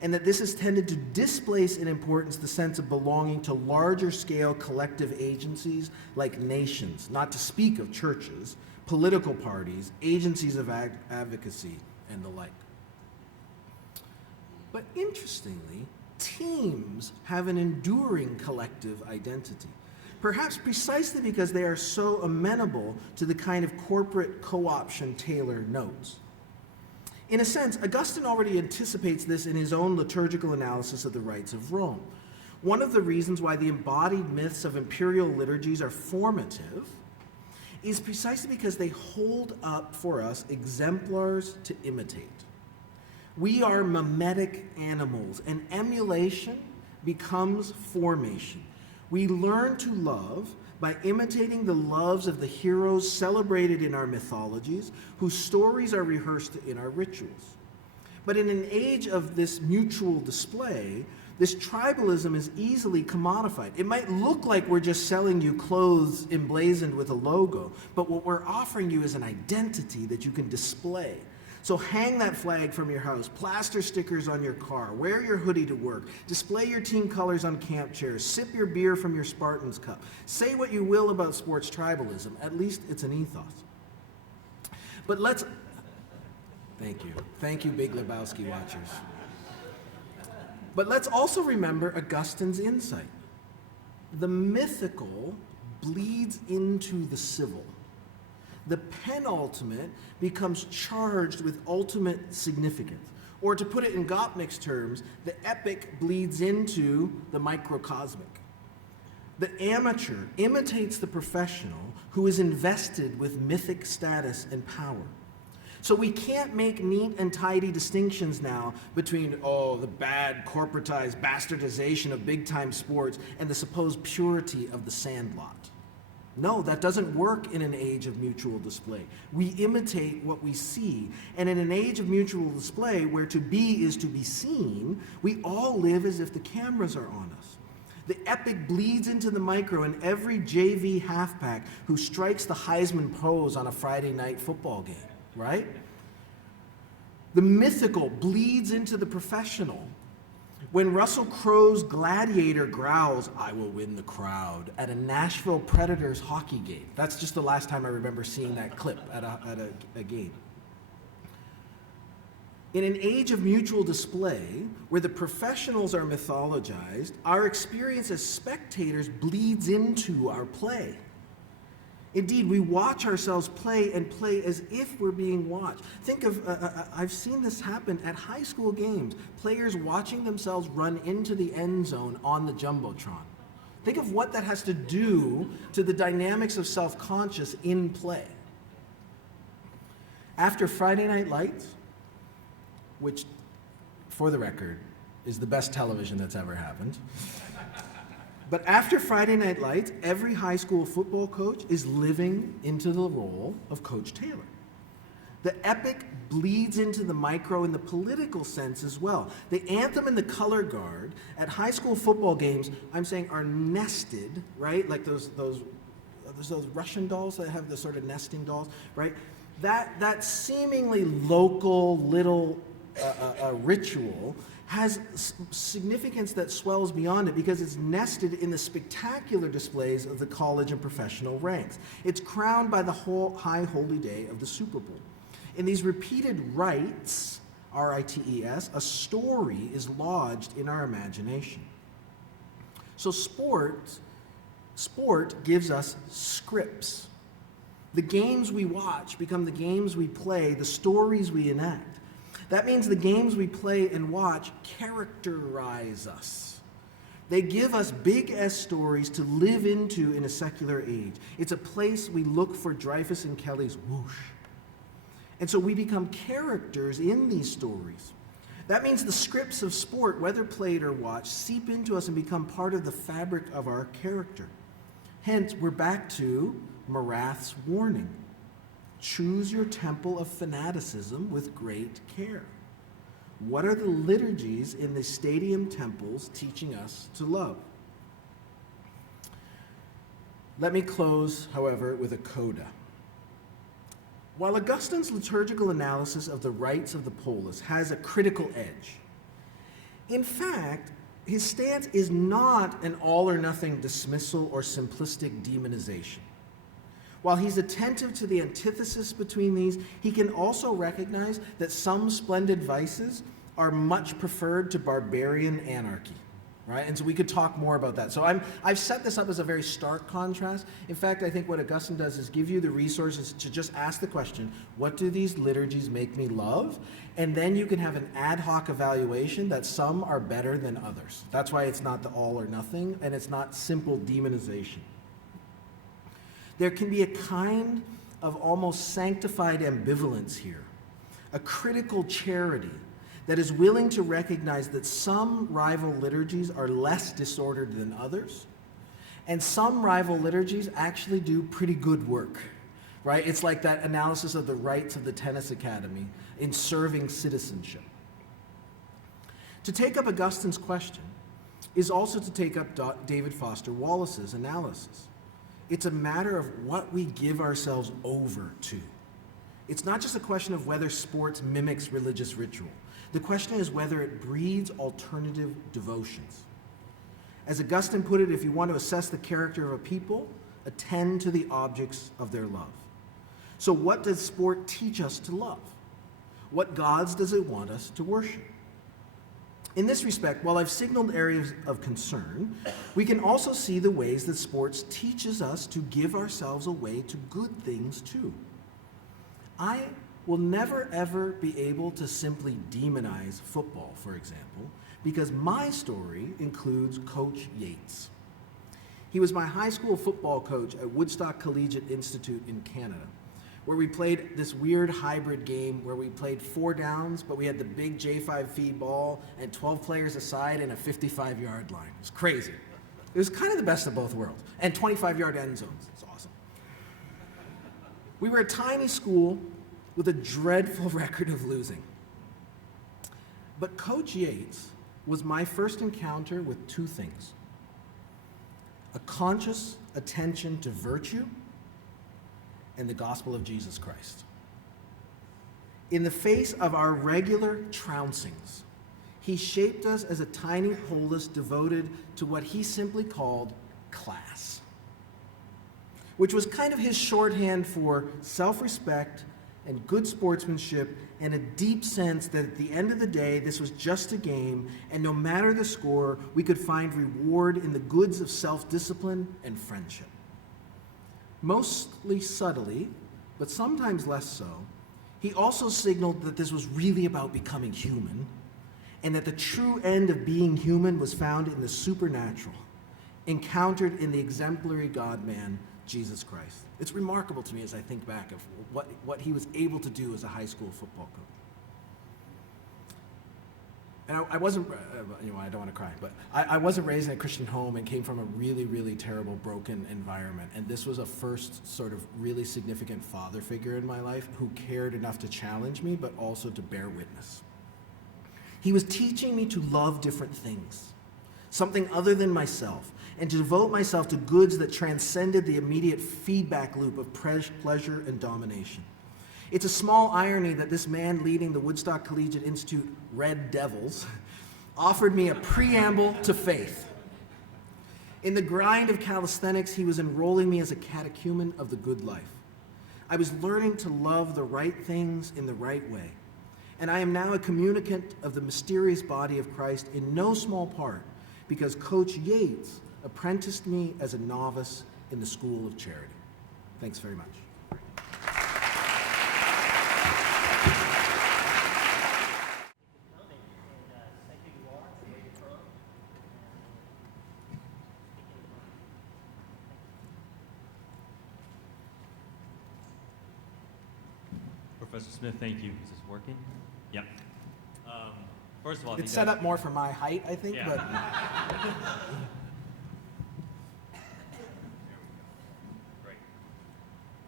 and that this has tended to displace in importance the sense of belonging to larger scale collective agencies like nations, not to speak of churches, political parties, agencies of advocacy, and the like. But interestingly, teams have an enduring collective identity, perhaps precisely because they are so amenable to the kind of corporate co-option Taylor notes. In a sense, Augustine already anticipates this in his own liturgical analysis of the rites of Rome. One of the reasons why the embodied myths of imperial liturgies are formative is precisely because they hold up for us exemplars to imitate. We are mimetic animals, and emulation becomes formation. We learn to love by imitating the loves of the heroes celebrated in our mythologies, whose stories are rehearsed in our rituals. But in an age of this mutual display, this tribalism is easily commodified. It might look like we're just selling you clothes emblazoned with a logo, but what we're offering you is an identity that you can display. So hang that flag from your house, plaster stickers on your car, wear your hoodie to work, display your team colors on camp chairs, sip your beer from your Spartans cup. Say what you will about sports tribalism, at least it's an ethos. But thank you Big Lebowski watchers. But let's also remember Augustine's insight. The mythical bleeds into the civil. The penultimate becomes charged with ultimate significance. Or to put it in Gottmik's terms, the epic bleeds into the microcosmic. The amateur imitates the professional who is invested with mythic status and power. So we can't make neat and tidy distinctions now between, the bad corporatized bastardization of big-time sports and the supposed purity of the sandlot. No, that doesn't work in an age of mutual display. We imitate what we see. And in an age of mutual display, where to be is to be seen, we all live as if the cameras are on us. The epic bleeds into the micro in every JV halfback who strikes the Heisman pose on a Friday night football game, right? The mythical bleeds into the professional when Russell Crowe's gladiator growls, "I will win the crowd," at a Nashville Predators hockey game. That's just the last time I remember seeing that clip at a game. In an age of mutual display, where the professionals are mythologized, our experience as spectators bleeds into our play. Indeed, we watch ourselves play and play as if we're being watched. Think of, I've seen this happen at high school games, players watching themselves run into the end zone on the Jumbotron. Think of what that has to do to the dynamics of self-conscious in play. After Friday Night Lights, which, for the record, is the best television that's ever happened. But after Friday Night Lights, every high school football coach is living into the role of Coach Taylor. The epic bleeds into the micro in the political sense as well. The anthem and the color guard at high school football games, I'm saying, are nested, right? Like those Russian dolls that have the sort of nesting dolls, right? That seemingly local little ritual has significance that swells beyond it because it's nested in the spectacular displays of the college and professional ranks. It's crowned by the whole high holy day of the Super Bowl. In these repeated rites, R-I-T-E-S, a story is lodged in our imagination. So sport gives us scripts. The games we watch become the games we play, the stories we enact. That means the games we play and watch characterize us. They give us big S stories to live into in a secular age. It's a place we look for Dreyfus and Kelly's whoosh. And so we become characters in these stories. That means the scripts of sport, whether played or watched, seep into us and become part of the fabric of our character. Hence, we're back to Marath's warning. Choose your temple of fanaticism with great care. What are the liturgies in the stadium temples teaching us to love? Let me close, however, with a coda. While Augustine's liturgical analysis of the rites of the polis has a critical edge, in fact, his stance is not an all-or-nothing dismissal or simplistic demonization. While he's attentive to the antithesis between these, he can also recognize that some splendid vices are much preferred to barbarian anarchy, right? And so we could talk more about that. So I've set this up as a very stark contrast. In fact, I think what Augustine does is give you the resources to just ask the question, what do these liturgies make me love? And then you can have an ad hoc evaluation that some are better than others. That's why it's not the all or nothing, and it's not simple demonization. There can be a kind of almost sanctified ambivalence here, a critical charity that is willing to recognize that some rival liturgies are less disordered than others, and some rival liturgies actually do pretty good work, right? It's like that analysis of the rights of the tennis academy in serving citizenship. To take up Augustine's question is also to take up David Foster Wallace's analysis. It's a matter of what we give ourselves over to. It's not just a question of whether sports mimics religious ritual. The question is whether it breeds alternative devotions. As Augustine put it, if you want to assess the character of a people, attend to the objects of their love. So what does sport teach us to love? What gods does it want us to worship? In this respect, while I've signaled areas of concern, we can also see the ways that sports teaches us to give ourselves away to good things too. I will never ever be able to simply demonize football, for example, because my story includes Coach Yates. He was my high school football coach at Woodstock Collegiate Institute in Canada, where we played this weird hybrid game where we played 4 downs, but we had the big J5 feed ball and 12 players aside and a 55-yard line. It was crazy. It was kind of the best of both worlds. And 25-yard end zones. It's awesome. We were a tiny school with a dreadful record of losing. But Coach Yates was my first encounter with two things: a conscious attention to virtue and the gospel of Jesus Christ. In the face of our regular trouncings, he shaped us as a tiny polis devoted to what he simply called class, which was kind of his shorthand for self-respect and good sportsmanship and a deep sense that at the end of the day, this was just a game, and no matter the score, we could find reward in the goods of self-discipline and friendship. Mostly subtly, but sometimes less so, he also signaled that this was really about becoming human, and that the true end of being human was found in the supernatural, encountered in the exemplary God-man, Jesus Christ. It's remarkable to me as I think back of what he was able to do as a high school football coach. And I wasn't, I don't want to cry, but I wasn't raised in a Christian home and came from a really, really terrible, broken environment. And this was a first sort of really significant father figure in my life who cared enough to challenge me, but also to bear witness. He was teaching me to love different things, something other than myself, and to devote myself to goods that transcended the immediate feedback loop of pleasure and domination. It's a small irony that this man leading the Woodstock Collegiate Institute Red Devils offered me a preamble to faith. In the grind of calisthenics, he was enrolling me as a catechumen of the good life. I was learning to love the right things in the right way, and I am now a communicant of the mysterious body of Christ in no small part because Coach Yates apprenticed me as a novice in the School of Charity. Thanks very much. Professor Smith, thank you. Is this working? Yep. First of all, I think It's set up more for my height, I think, Yeah. but Great.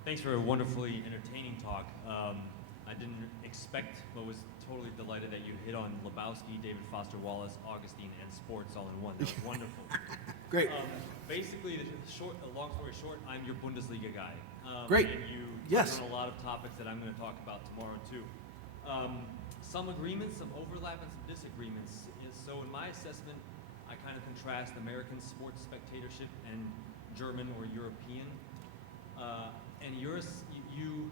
Thanks for a wonderfully entertaining talk. I didn't expect, but was totally delighted that you hit on Lebowski, David Foster Wallace, Augustine, and sports all in one. That was wonderful. great. Basically, long story short, I'm your Bundesliga guy. Great. And you Yes. touched on a lot of topics that I'm going to talk about tomorrow too. Some agreements, some overlap, and some disagreements. So in my assessment, I kind of contrast American sports spectatorship and German or European. And yours, you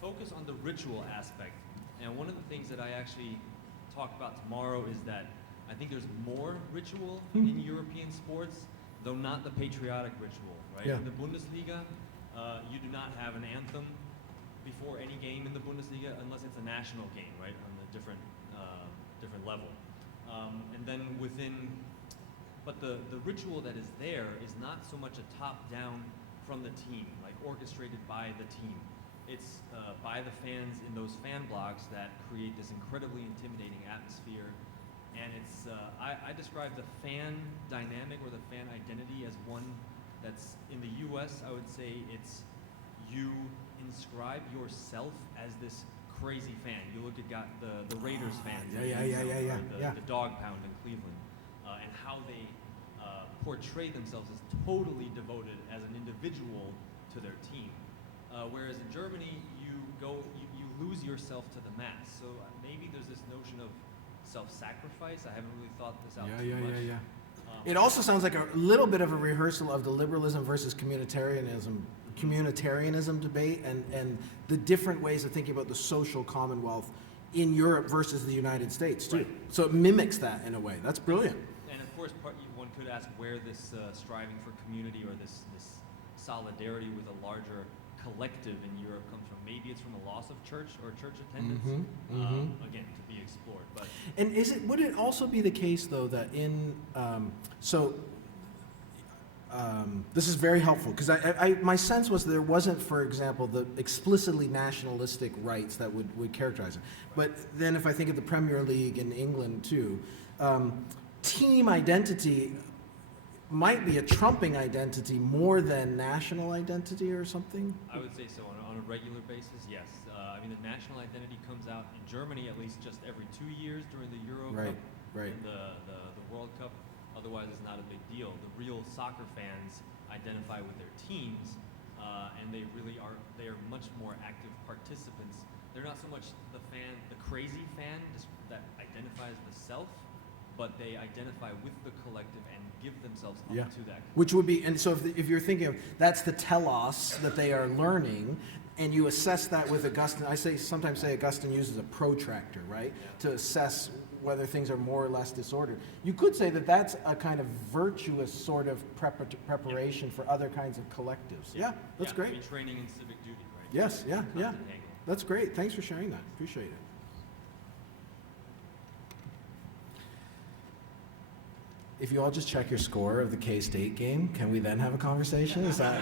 focus on the ritual aspect. And one of the things that I actually talk about tomorrow is that I think there's more ritual in European sports, though not the patriotic ritual, right? Yeah. In the Bundesliga, you do not have an anthem before any game in the Bundesliga unless it's a national game, right, on a different level. And then but the ritual that is there is not so much a top-down from the team, like orchestrated by the team. It's by the fans in those fan blocks that create this incredibly intimidating atmosphere. And it's, I describe the fan dynamic or the fan identity as one that's, in the US, I would say it's you inscribe yourself as this crazy fan. You look at the Raiders fans, the dog pound in Cleveland, and how they portray themselves as totally devoted as an individual to their team. Whereas in Germany, you lose yourself to the mass. So maybe there's this notion of self-sacrifice. I haven't really thought this out too much. It also sounds like a little bit of a rehearsal of the liberalism versus communitarianism debate and the different ways of thinking about the social commonwealth in Europe versus the United States too. Right. So it mimics that in a way. That's brilliant. And of course, one could ask where this striving for community or this solidarity with a larger collective in Europe comes from. Maybe it's from a loss of church or church attendance. Again, to be explored. But And would it also be the case though that in this is very helpful because my sense was there wasn't, for example, the explicitly nationalistic rights that would characterize it. But then if I think of the Premier League in England too, team identity might be a trumping identity more than national identity or something? I would say so on a regular basis, yes. I mean, the national identity comes out in Germany at least just every 2 years during the Euro Right, Cup right. and the World Cup. Otherwise, it's not a big deal. The real soccer fans identify with their teams, and they really are. They are much more active participants. They're not so much the crazy fan that identifies the self, but they identify with the collective and give themselves up Yeah. to that. Which would be, and so if you're thinking of, that's the telos that they are learning, and you assess that with Augustine. Sometimes say Augustine uses a protractor, right? To assess whether things are more or less disordered. You could say that that's a kind of virtuous sort of preparation for other kinds of collectives. Yeah, that's great. I mean, training in civic duty, right? Yes, yeah, yeah. Constant Hegel. That's great. Thanks for sharing that. Appreciate it. If you all just check your score of the K-State game, can we then have a conversation? Is that...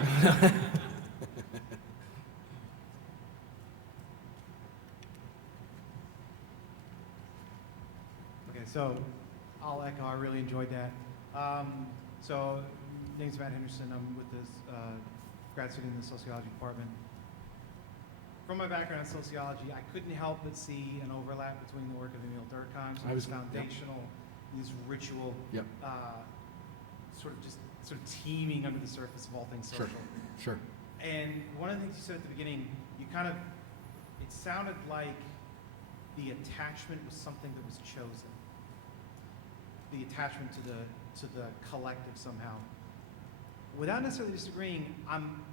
Okay, so I'll echo, I really enjoyed that. So, name's Matt Henderson. I'm with this grad student in the sociology department. From my background in sociology, I couldn't help but see an overlap between the work of Emil Durkheim, so this foundational, this ritual, Yep. sort of teeming under the surface of all things social. Sure. And one of the things you said at the beginning, it sounded like the attachment was something that was chosen. The attachment to the collective somehow. Without necessarily disagreeing,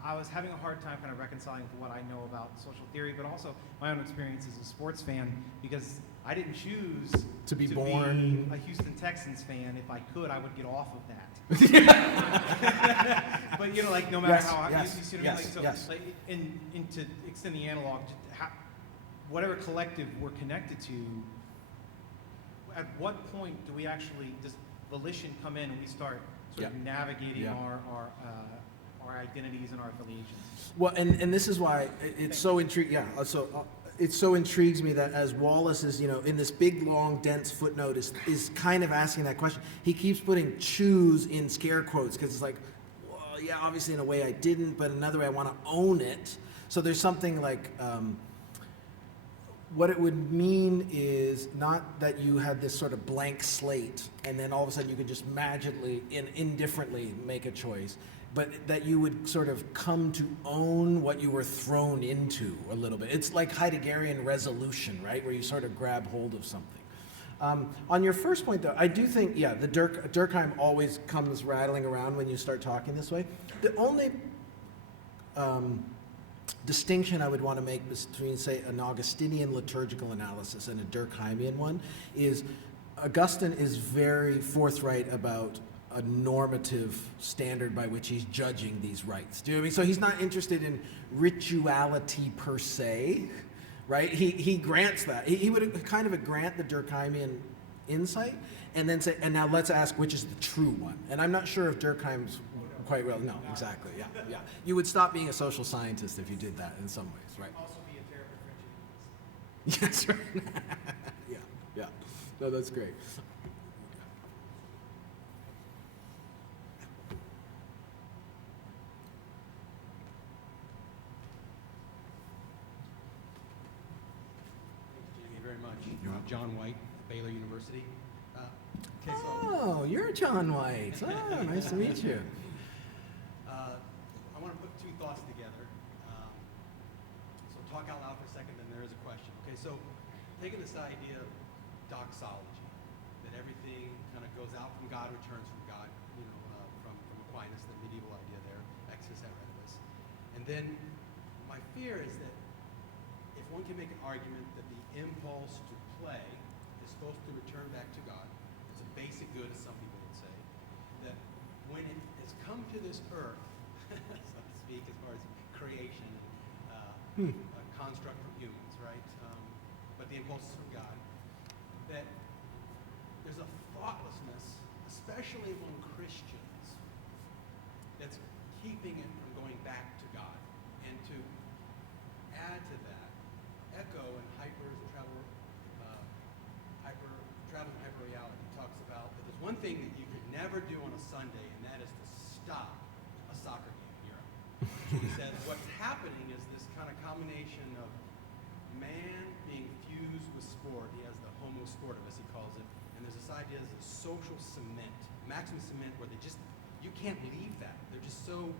I was having a hard time kind of reconciling with what I know about social theory, but also my own experience as a sports fan, because I didn't choose To be born- a Houston Texans fan. If I could, I would get off of that. But like no matter Yes, how yes, you see what I mean? yes, Like, so, yes. like, and to extend the analog, whatever collective we're connected to, at what point does volition come in and we start sort of navigating Yeah. our identities and our affiliations? Well, and this is why it's so intriguing. Yeah, so it so intrigues me that as Wallace is, in this big, long, dense footnote is kind of asking that question. He keeps putting "choose" in scare quotes because it's like, well, yeah, obviously in a way I didn't, but another way I want to own it. So there's something like. What it would mean is not that you had this sort of blank slate and then all of a sudden you could just magically, indifferently make a choice, but that you would sort of come to own what you were thrown into a little bit. It's like Heideggerian resolution, right, where you sort of grab hold of something. On your first point, though, I do think, the Durkheim always comes rattling around when you start talking this way. The only distinction I would want to make between, say, an Augustinian liturgical analysis and a Durkheimian one is Augustine is very forthright about a normative standard by which he's judging these rites. Do you know what I mean? So he's not interested in rituality per se, right? He grants that. He would kind of grant the Durkheimian insight and then say, and now let's ask which is the true one. And I'm not sure if Durkheim's quite real. No, exactly. Yeah. You would stop being a social scientist if you did that in some ways, right? Also be a terrible Yes, right. Yeah. No, that's great. Thank you very much. John White, Baylor University. Okay, so Oh, you're John White. Oh, nice to meet you. I want to put two thoughts together. So talk out loud for a second, then there is a question. Okay, so taking this idea of doxology, that everything kind of goes out from God, returns from God, from Aquinas, the medieval idea there, exus et rebus. And then my fear is that if one can make an argument that the impulse to play is supposed to return back to God, it's a basic good, as some people would say, that when it has come to this earth, so to speak, as far as creation, a construct from humans, right? But the impulse is from God, that there's a thoughtlessness, especially among Christians, that's keeping it from going back to God. And to add to that, Echo in Travel and Hyper Reality talks about that there's one thing that you could never do on a Sunday, and that is stop a soccer game in Europe. He said what's happening is this kind of combination of man being fused with sport. He has the homo sportivus, he calls it, and there's this idea of social cement, maximum cement, where you can't leave that. They're just so,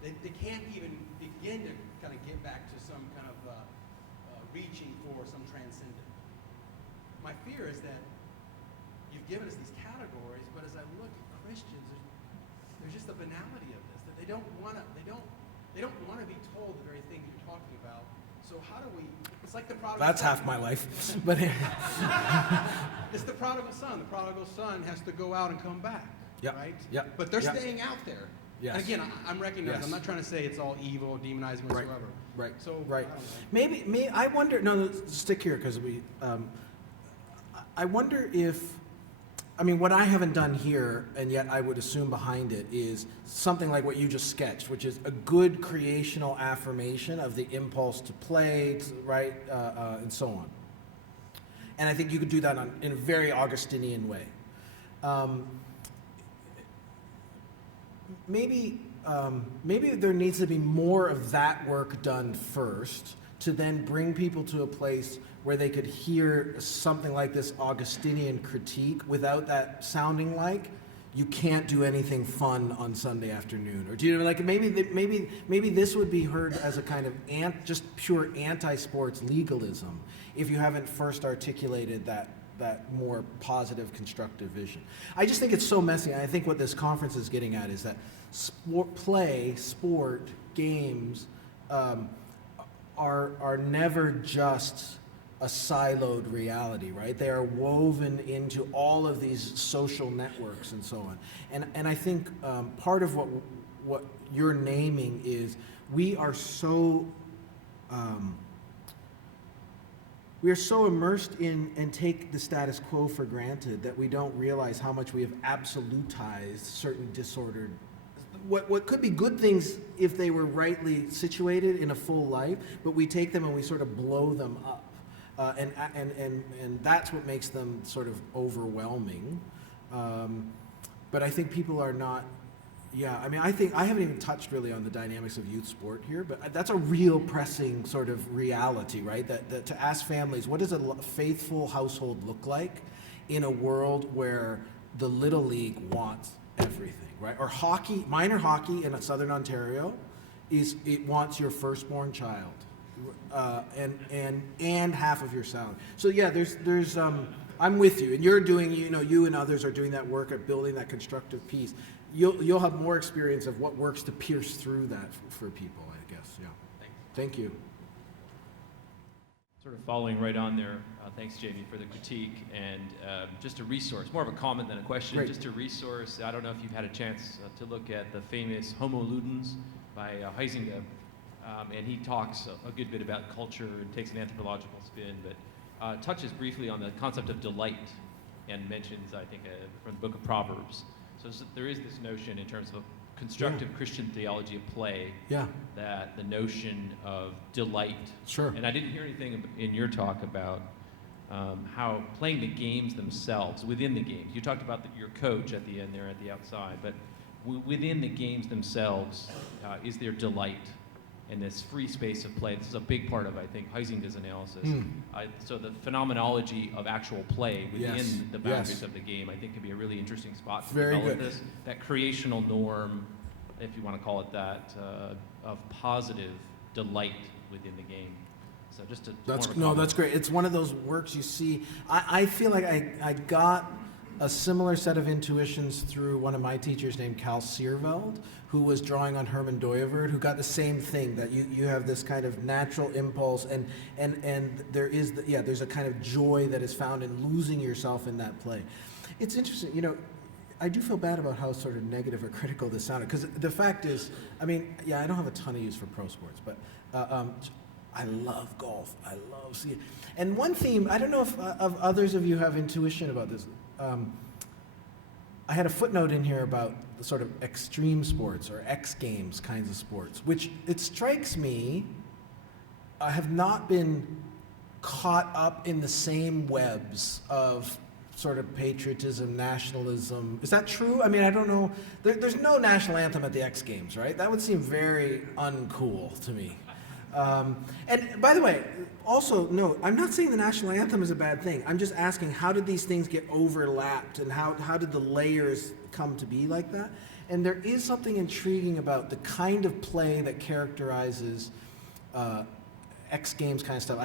they can't even begin to kind of get back to some kind of reaching for some transcendent. My fear is that you've given us these categories, but as I look at Christians, there's just the banality of this, that they don't want to be told the very thing that you're talking about. So how do we, it's like the prodigal That's son. half my life. But It's the prodigal son. The prodigal son has to go out and come back, Yep, right? yep, But they're yep. staying out there. Yes. And again, I'm recognizing, Yes. I'm not trying to say it's all evil, demonizing Right, whatsoever. right, So, right. I don't know. Maybe I wonder. No, stick here because I wonder if. I mean, what I haven't done here, and yet I would assume behind it, is something like what you just sketched, which is a good creational affirmation of the impulse to play, right, and so on. And I think you could do that in a very Augustinian way. Maybe there needs to be more of that work done first to then bring people to a place where they could hear something like this Augustinian critique without that sounding like you can't do anything fun on Sunday afternoon, or do you know, like maybe this would be heard as a kind of just pure anti-sports legalism if you haven't first articulated that more positive, constructive vision. I just think it's so messy. And I think what this conference is getting at is that sport, games are never just a siloed reality, right? They are woven into all of these social networks and so on. And I think part of what you're naming is we are so immersed in and take the status quo for granted that we don't realize how much we have absolutized certain disordered, what could be good things if they were rightly situated in a full life, but we take them and we sort of blow them up. And that's what makes them sort of overwhelming. But I think people are not. Yeah, I mean, I think I haven't even touched really on the dynamics of youth sport here, but that's a real pressing sort of reality, right? That to ask families, what does a faithful household look like in a world where the Little League wants everything, right? Or hockey, minor hockey in Southern Ontario, it wants your firstborn child, and half of your salary. So yeah, there's I'm with you, and you're doing, you and others are doing that work at building that constructive piece. You'll have more experience of what works to pierce through that for people, I guess. Yeah. Thank you. Sort of following right on there, thanks Jamie for the critique, and just a resource, more of a comment than a question. Great. Just a resource. I don't know if you've had a chance to look at the famous Homo Ludens by Huizinga, and he talks a good bit about culture and takes an anthropological spin, but touches briefly on the concept of delight and mentions, I think, from the book of Proverbs. So there is this notion in terms of constructive Christian theology of play, that the notion of delight. Sure. And I didn't hear anything in your talk about how playing the games themselves, within the games. You talked about your coach at the end there at the outside, but within the games themselves, is there delight in this free space of play? This is a big part of, I think, Huizinga's analysis. So the phenomenology of actual play within the boundaries of the game, I think, could be a really interesting spot to develop this. That creational norm, if you want to call it that, of positive delight within the game. So just that's great. It's one of those works you see. I feel like I got a similar set of intuitions through one of my teachers named Cal Seerveld, who was drawing on Herman Dooyeweerd, who got the same thing, that you have this kind of natural impulse, and there's a kind of joy that is found in losing yourself in that play. It's interesting, I do feel bad about how sort of negative or critical this sounded, because the fact is, I don't have a ton of use for pro sports, but I love golf. I love seeing it. And one theme, I don't know if others of you have intuition about this. I had a footnote in here about the sort of extreme sports or X Games kinds of sports, which it strikes me have not been caught up in the same webs of sort of patriotism, nationalism. Is that true? I mean, I don't know. There's no national anthem at the X Games, right? That would seem very uncool to me. And by the way, also note, I'm not saying the national anthem is a bad thing. I'm just asking, how did these things get overlapped, and how did the layers come to be like that? And there is something intriguing about the kind of play that characterizes X Games kind of stuff.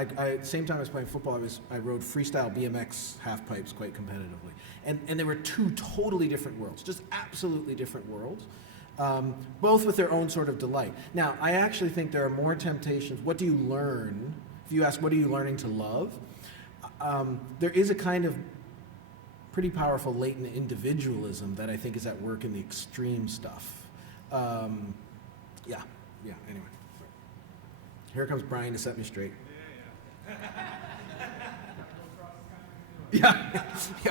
Same time I was playing football, I rode freestyle BMX half pipes quite competitively. And there were two totally different worlds, just absolutely different worlds, both with their own sort of delight. Now, I actually think there are more temptations. What do you learn? If you ask, what are you learning to love? There is a kind of pretty powerful latent individualism that I think is at work in the extreme stuff. Anyway. Here comes Brian to set me straight. Yeah,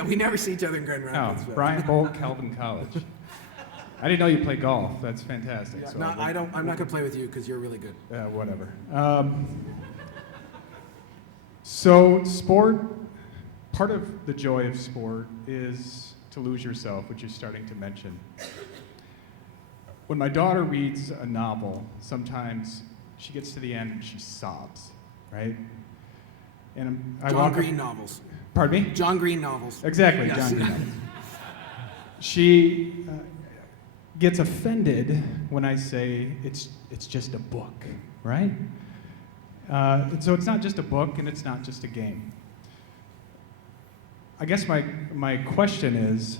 we never see each other in Grand Rapids. Oh, Brian Bolt, Calvin College. I didn't know you play golf. That's fantastic. Yeah, So no, I'm not gonna play with you because you're really good. Whatever. So sport, part of the joy of sport is to lose yourself, which you're starting to mention. When my daughter reads a novel, sometimes she gets to the end and she sobs, right? And John Green novels. Pardon me? John Green novels. Exactly, Yes. John Green novels. She gets offended when I say it's just a book, right? And so it's not just a book and it's not just a game. I guess my question is,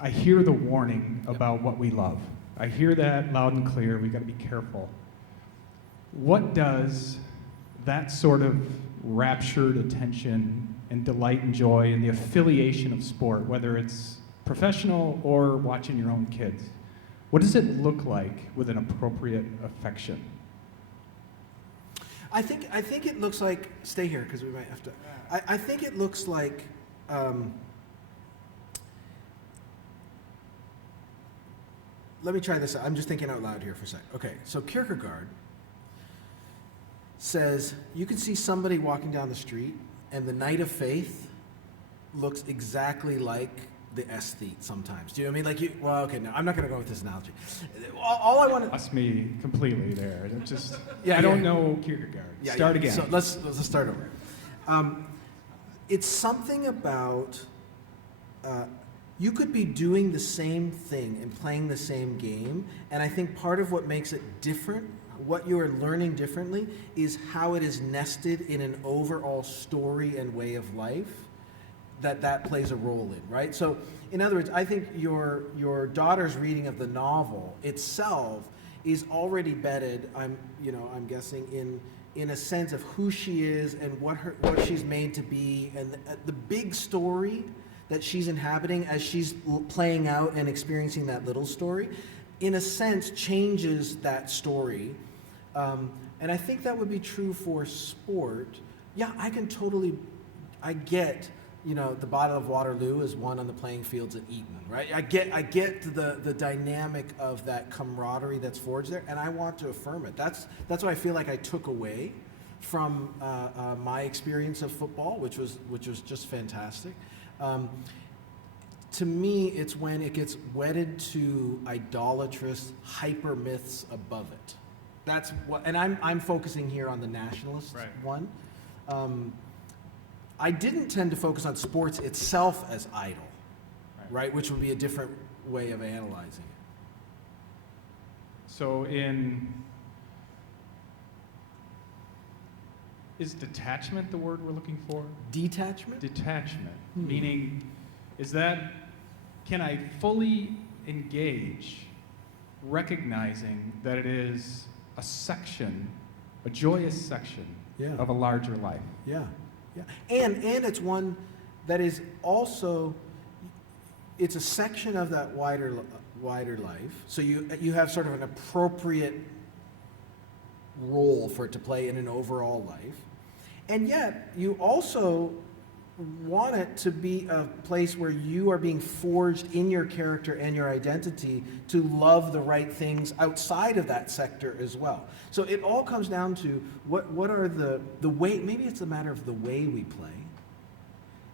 I hear the warning about what we love. I hear that loud and clear. We got to be careful. What does that sort of raptured attention and delight and joy and the affiliation of sport, whether it's professional or watching your own kids, what does it look like with an appropriate affection? I think it looks like, stay here because we might have to. I think it looks like let me try this out. I'm just thinking out loud here for a sec. Okay, so Kierkegaard says you can see somebody walking down the street and the knight of faith looks exactly like the aesthete sometimes. Do you know what I mean? No, I'm not going to go with this analogy. All I want to... Lost me completely there. Yeah, I don't know Kierkegaard. Start again. So let's start over. It's something about... you could be doing the same thing and playing the same game, and I think part of what makes it different, what you are learning differently, is how it is nested in an overall story and way of life that plays a role in, right? So, in other words, I think your daughter's reading of the novel itself is already bedded, I'm guessing, in a sense of who she is and what she's made to be, and the big story that she's inhabiting as she's playing out and experiencing that little story, in a sense, changes that story. And I think that would be true for sport. Yeah, I get, the Battle of Waterloo is won on the playing fields at Eton, right? I get the dynamic of that camaraderie that's forged there, and I want to affirm it. That's what I feel like I took away from my experience of football, which was just fantastic. To me, it's when it gets wedded to idolatrous hyper myths above it. That's what, and I'm focusing here on the nationalist one. I didn't tend to focus on sports itself as idol, right? Which would be a different way of analyzing it. So is detachment the word we're looking for? Detachment? Detachment, meaning, can I fully engage, recognizing that it is a section, a joyous section of a larger life? Yeah. And it's one that is also, it's a section of that wider life. So you have sort of an appropriate role for it to play in an overall life. And yet, you also want it to be a place where you are being forged in your character and your identity to love the right things outside of that sector as well. So it all comes down to what are the way, maybe it's a matter of the way we play.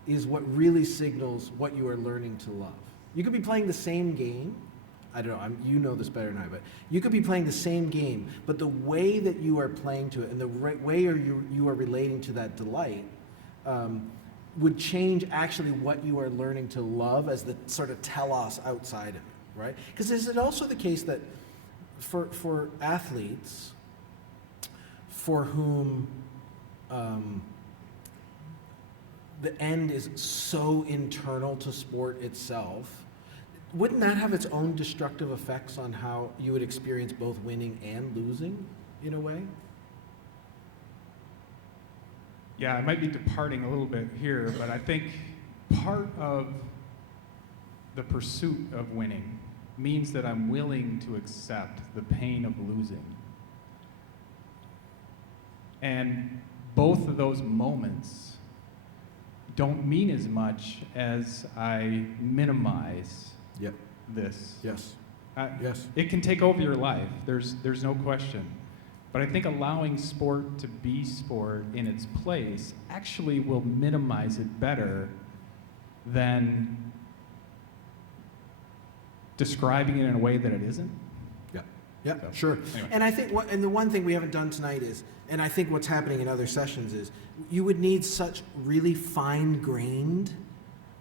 is what really signals what you are learning to love. You could be playing the same game. I don't know, you know this better than I, but you could be playing the same game, but the way that you are playing to it and the way you are relating to that delight would change actually what you are learning to love as the sort of telos outside of it, right? Because is it also the case that for athletes for whom the end is so internal to sport itself, wouldn't that have its own destructive effects on how you would experience both winning and losing in a way? Yeah, I might be departing a little bit here, but I think part of the pursuit of winning means that I'm willing to accept the pain of losing. And both of those moments don't mean as much as I minimize Yep. this. Yes. Yes. It can take over your life. There's no question. But I think allowing sport to be sport in its place actually will minimize it better than describing it in a way that it isn't. Yeah, So, sure. anyway. And I think and the one thing we haven't done tonight is, and I think what's happening in other sessions is, you would need such really fine-grained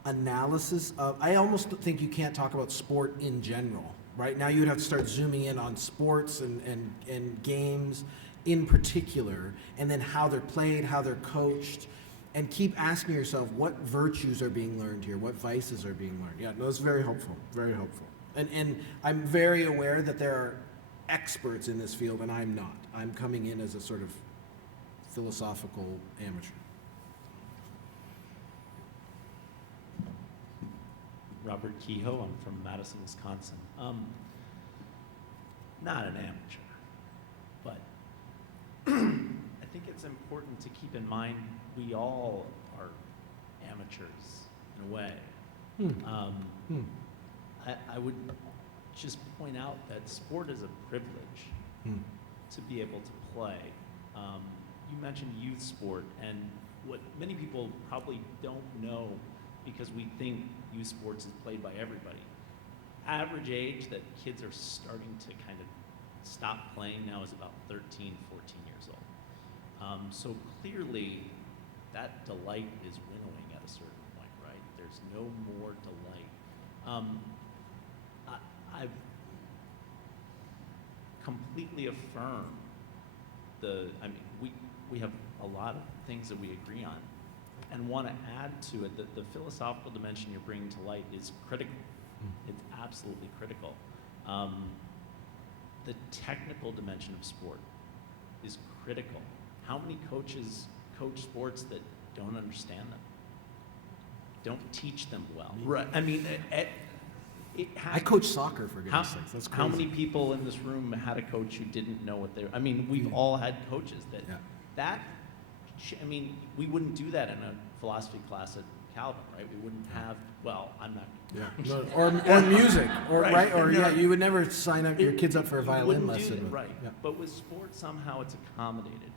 analysis of, I almost think you can't talk about sport in general. Right now, you would have to start zooming in on sports and games in particular, and then how they're played, how they're coached, and keep asking yourself what virtues are being learned here, what vices are being learned. Yeah, no, it's very helpful, very helpful. And I'm very aware that there are experts in this field, and I'm not. I'm coming in as a sort of philosophical amateur. Robert Kehoe. I'm from Madison, Wisconsin. Not an amateur, but I think it's important to keep in mind we all are amateurs in a way. I would just point out that sport is a privilege to be able to play. You mentioned youth sport, and what many people probably don't know, because we think youth sports is played by everybody. Average age that kids are starting to kind of stop playing now is about 13, 14 years old. So clearly, that delight is winnowing at a certain point, right? There's no more delight. I've completely affirmed we have a lot of things that we agree on, and want to add to it that the philosophical dimension you're bringing to light is critical. It's absolutely critical. The technical dimension of sport is critical. How many coaches coach sports that don't understand them? Don't teach them well. Right. I mean, I coach soccer, for goodness sakes. That's crazy. how many people in this room had a coach who didn't know what they were? I mean, we've all had coaches that, I mean, we wouldn't do that in a philosophy class at Calvin, right? We wouldn't have, well, I'm not. Yeah. No, or music, or Right. Or you would never sign up your kids up for a You violin wouldn't lesson. do that, right. Yeah. But with sports, somehow it's accommodated.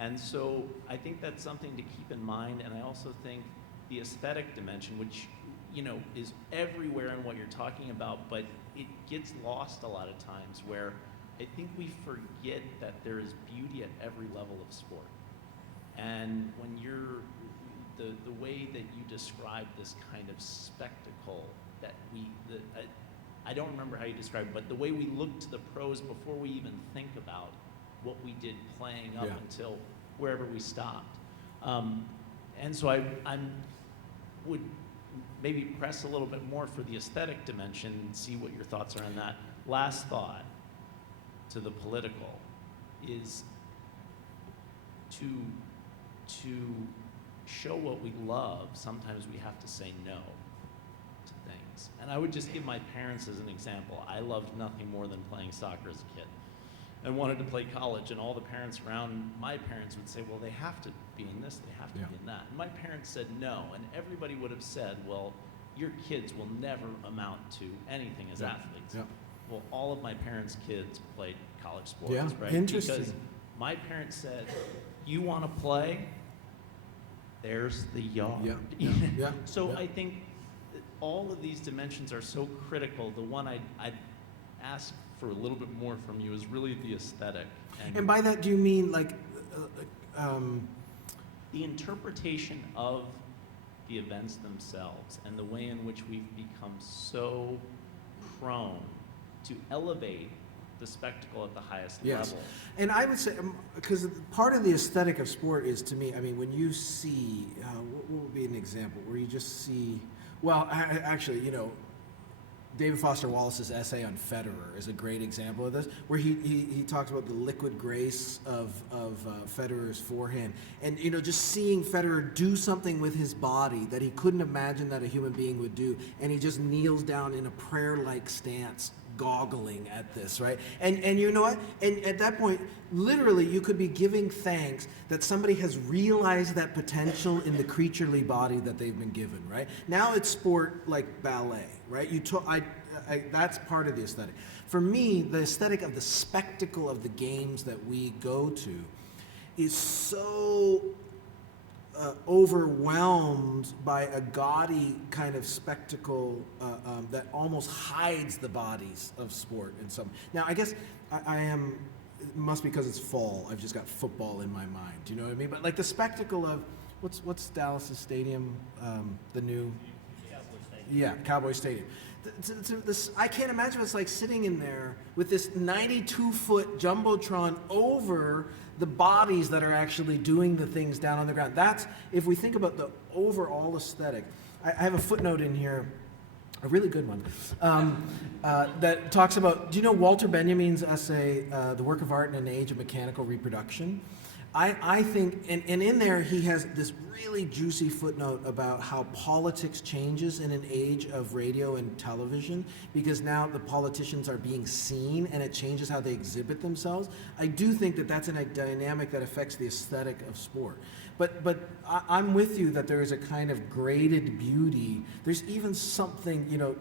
And so I think that's something to keep in mind. And I also think the aesthetic dimension, which, is everywhere in what you're talking about, but it gets lost a lot of times, where I think we forget that there is beauty at every level of sport. And when you're, the way that you describe this kind of spectacle that I don't remember how you described it, but the way we look to the pros before we even think about what we did playing up until wherever we stopped. And so I would maybe press a little bit more for the aesthetic dimension and see what your thoughts are on that. Last thought to the political is to show what we love, sometimes we have to say no to things. And I would just give my parents as an example. I loved nothing more than playing soccer as a kid and wanted to play college, and all the parents around my parents would say, well, they have to be in this, they have to be in that. And my parents said no, and everybody would have said, well, your kids will never amount to anything as athletes. Yeah. Well, all of my parents' kids played college sports, Yeah, right? interesting. Because my parents said, you want to play? there's the yard. Yeah. So yeah. I think that all of these dimensions are so critical. The one I'd ask for a little bit more from you is really the aesthetic. And by that, do you mean like, the interpretation of the events themselves and the way in which we've become so prone to elevate the spectacle at the highest yes. level. And I would say, because part of the aesthetic of sport is, to me, I mean, when you see, what would be an example where you just see, well, actually, you know, David Foster Wallace's essay on Federer is a great example of this, where he talks about the liquid grace of Federer's forehand. And, you know, just seeing Federer do something with his body that he couldn't imagine that a human being would do, and he just kneels down in a prayer-like stance, goggling at this, right? And you know what? And at that point, literally, you could be giving thanks that somebody has realized that potential in the creaturely body that they've been given, right? Now it's sport like ballet, right? That's part of the aesthetic. For me, the aesthetic of the spectacle of the games that we go to is so overwhelmed by a gaudy kind of spectacle that almost hides the bodies of sport in some. Now, I guess I am, it must be because it's fall, I've just got football in my mind, do you know what I mean? But like the spectacle of, what's Dallas's stadium, the new? Cowboy Stadium. Yeah, Cowboy Stadium. I can't imagine what's like sitting in there with this 92-foot jumbotron over the bodies that are actually doing the things down on the ground. That's, if we think about the overall aesthetic. I have a footnote in here, a really good one, that talks about, do you know Walter Benjamin's essay, The Work of Art in an Age of Mechanical Reproduction? I think, and in there he has this really juicy footnote about how politics changes in an age of radio and television, because now the politicians are being seen and it changes how they exhibit themselves. I do think that that's a dynamic that affects the aesthetic of sport. But I'm with you that there is a kind of graded beauty. There's even something, you know,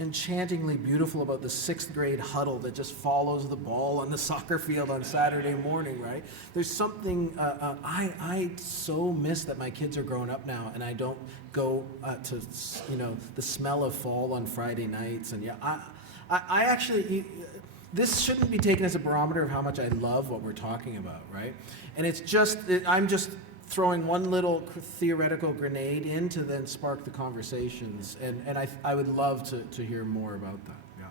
enchantingly beautiful about the 6th grade huddle that just follows the ball on the soccer field on Saturday morning, right? There's something, I so miss that my kids are grown up now and I don't go to, you know, the smell of fall on Friday nights. And yeah, I actually, this shouldn't be taken as a barometer of how much I love what we're talking about, right? And it's just, I'm just throwing one little theoretical grenade in to then spark the conversations. And I would love to hear more about that. Yeah.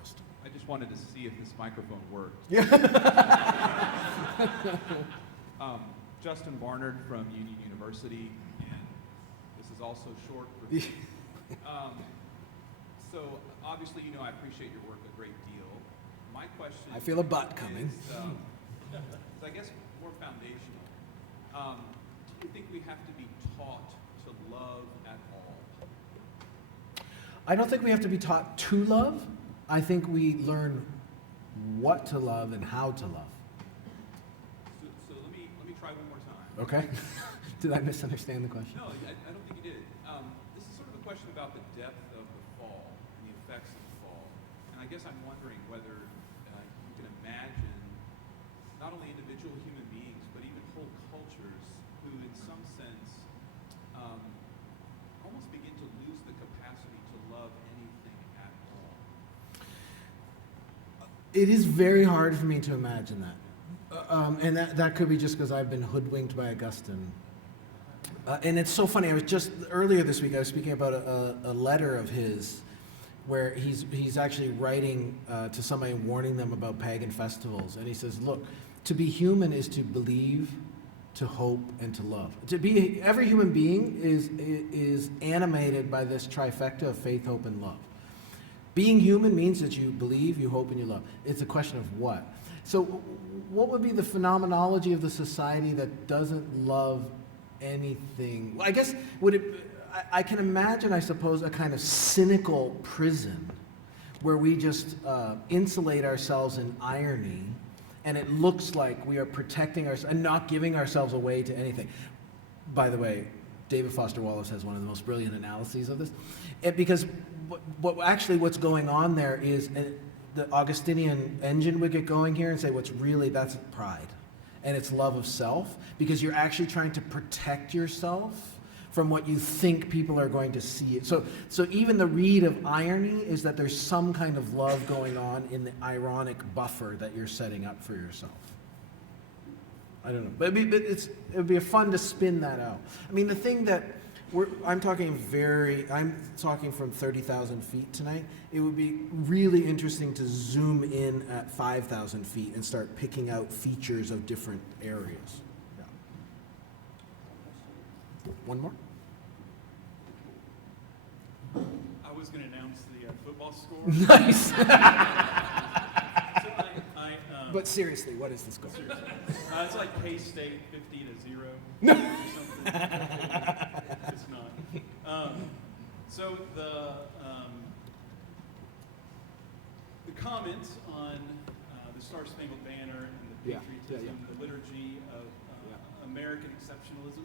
Justin. I just wanted to see if this microphone worked. Yeah. Justin Barnard from Union University, and this is also short for me. So obviously, you know, I appreciate your work a great deal. My question I feel a butt coming. is I guess more foundational. Do you think we have to be taught to love at all? I don't think we have to be taught to love. I think we learn what to love and how to love. So let me try one more time. Okay? Did I misunderstand the question? No, I don't think you did. This is sort of a question about the depth of the fall and the effects of the fall. And I guess I'm wondering whether you can imagine not only individual human beings, but even whole cultures who, in some sense, almost begin to lose the capacity to love anything at all. It is very hard for me to imagine that. And that could be just because I've been hoodwinked by Augustine. And it's so funny, I was just, earlier this week, I was speaking about a letter of his where he's actually writing to somebody and warning them about pagan festivals. And he says, look, to be human is to believe, to hope, and to love. Every human being is animated by this trifecta of faith, hope, and love. Being human means that you believe, you hope, and you love. It's a question of what. So what would be the phenomenology of the society that doesn't love anything? Well, I guess, I can imagine, I suppose, a kind of cynical prison where we just insulate ourselves in irony, and it looks like we are protecting ourselves and not giving ourselves away to anything. By the way, David Foster Wallace has one of the most brilliant analyses of this. Because what's going on there is the Augustinian engine would get going here and say, that's pride. and it's love of self, because you're actually trying to protect yourself from what you think people are going to see it. So even the read of irony is that there's some kind of love going on in the ironic buffer that you're setting up for yourself. I don't know, but it would be fun to spin that out. I mean, the thing that I'm talking from 30,000 feet tonight. It would be really interesting to zoom in at 5,000 feet and start picking out features of different areas. Yeah. One more? I was going to announce the football score. Nice. But But seriously, what is the score? seriously, it's like K-State 50-0 or something. It's not. So the comments on the Star-Spangled Banner and the Yeah, patriotism, yeah. the liturgy of American exceptionalism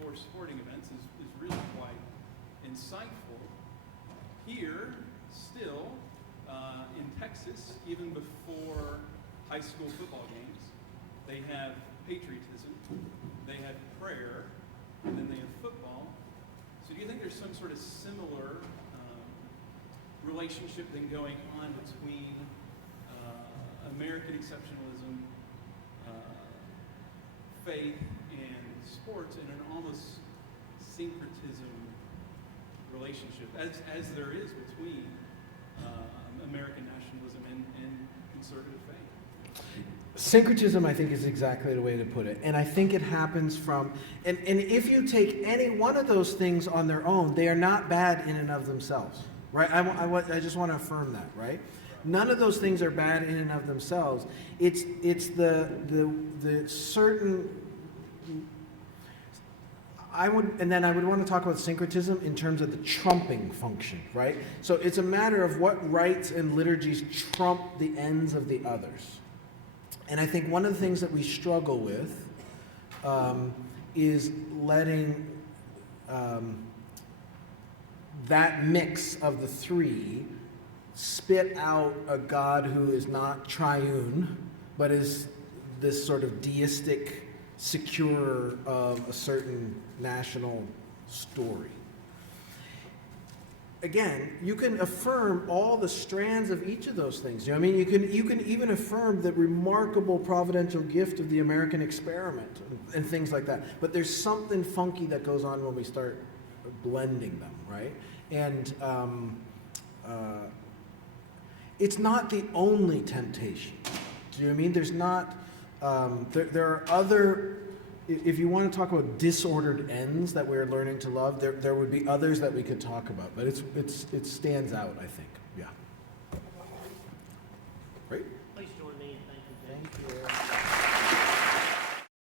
for sporting events is really quite insightful. Here, still, in Texas, even before high school football games, they have patriotism, they have prayer, and then they have football. So do you think there's some sort of similar relationship then going on between American exceptionalism, faith, and sports in an almost syncretism relationship, as there is between American nationalism and conservative faith? Syncretism, I think, is exactly the way to put it. And I think it happens from, and if you take any one of those things on their own, they are not bad in and of themselves, right? I just want to affirm that, right? None of those things are bad in and of themselves. It's the certain, I would want to talk about syncretism in terms of the trumping function, right? So it's a matter of what rites and liturgies trump the ends of the others. And I think one of the things that we struggle with is letting that mix of the three spit out a God who is not triune, but is this sort of deistic securer of a certain national story. Again, you can affirm all the strands of each of those things. You know what I mean? You can even affirm the remarkable providential gift of the American experiment and things like that. But there's something funky that goes on when we start blending them, right? And it's not the only temptation. Do you know what I mean? There's not. There are other. If you want to talk about disordered ends that we're learning to love, there would be others that we could talk about, but it stands out, I think. Yeah. Right?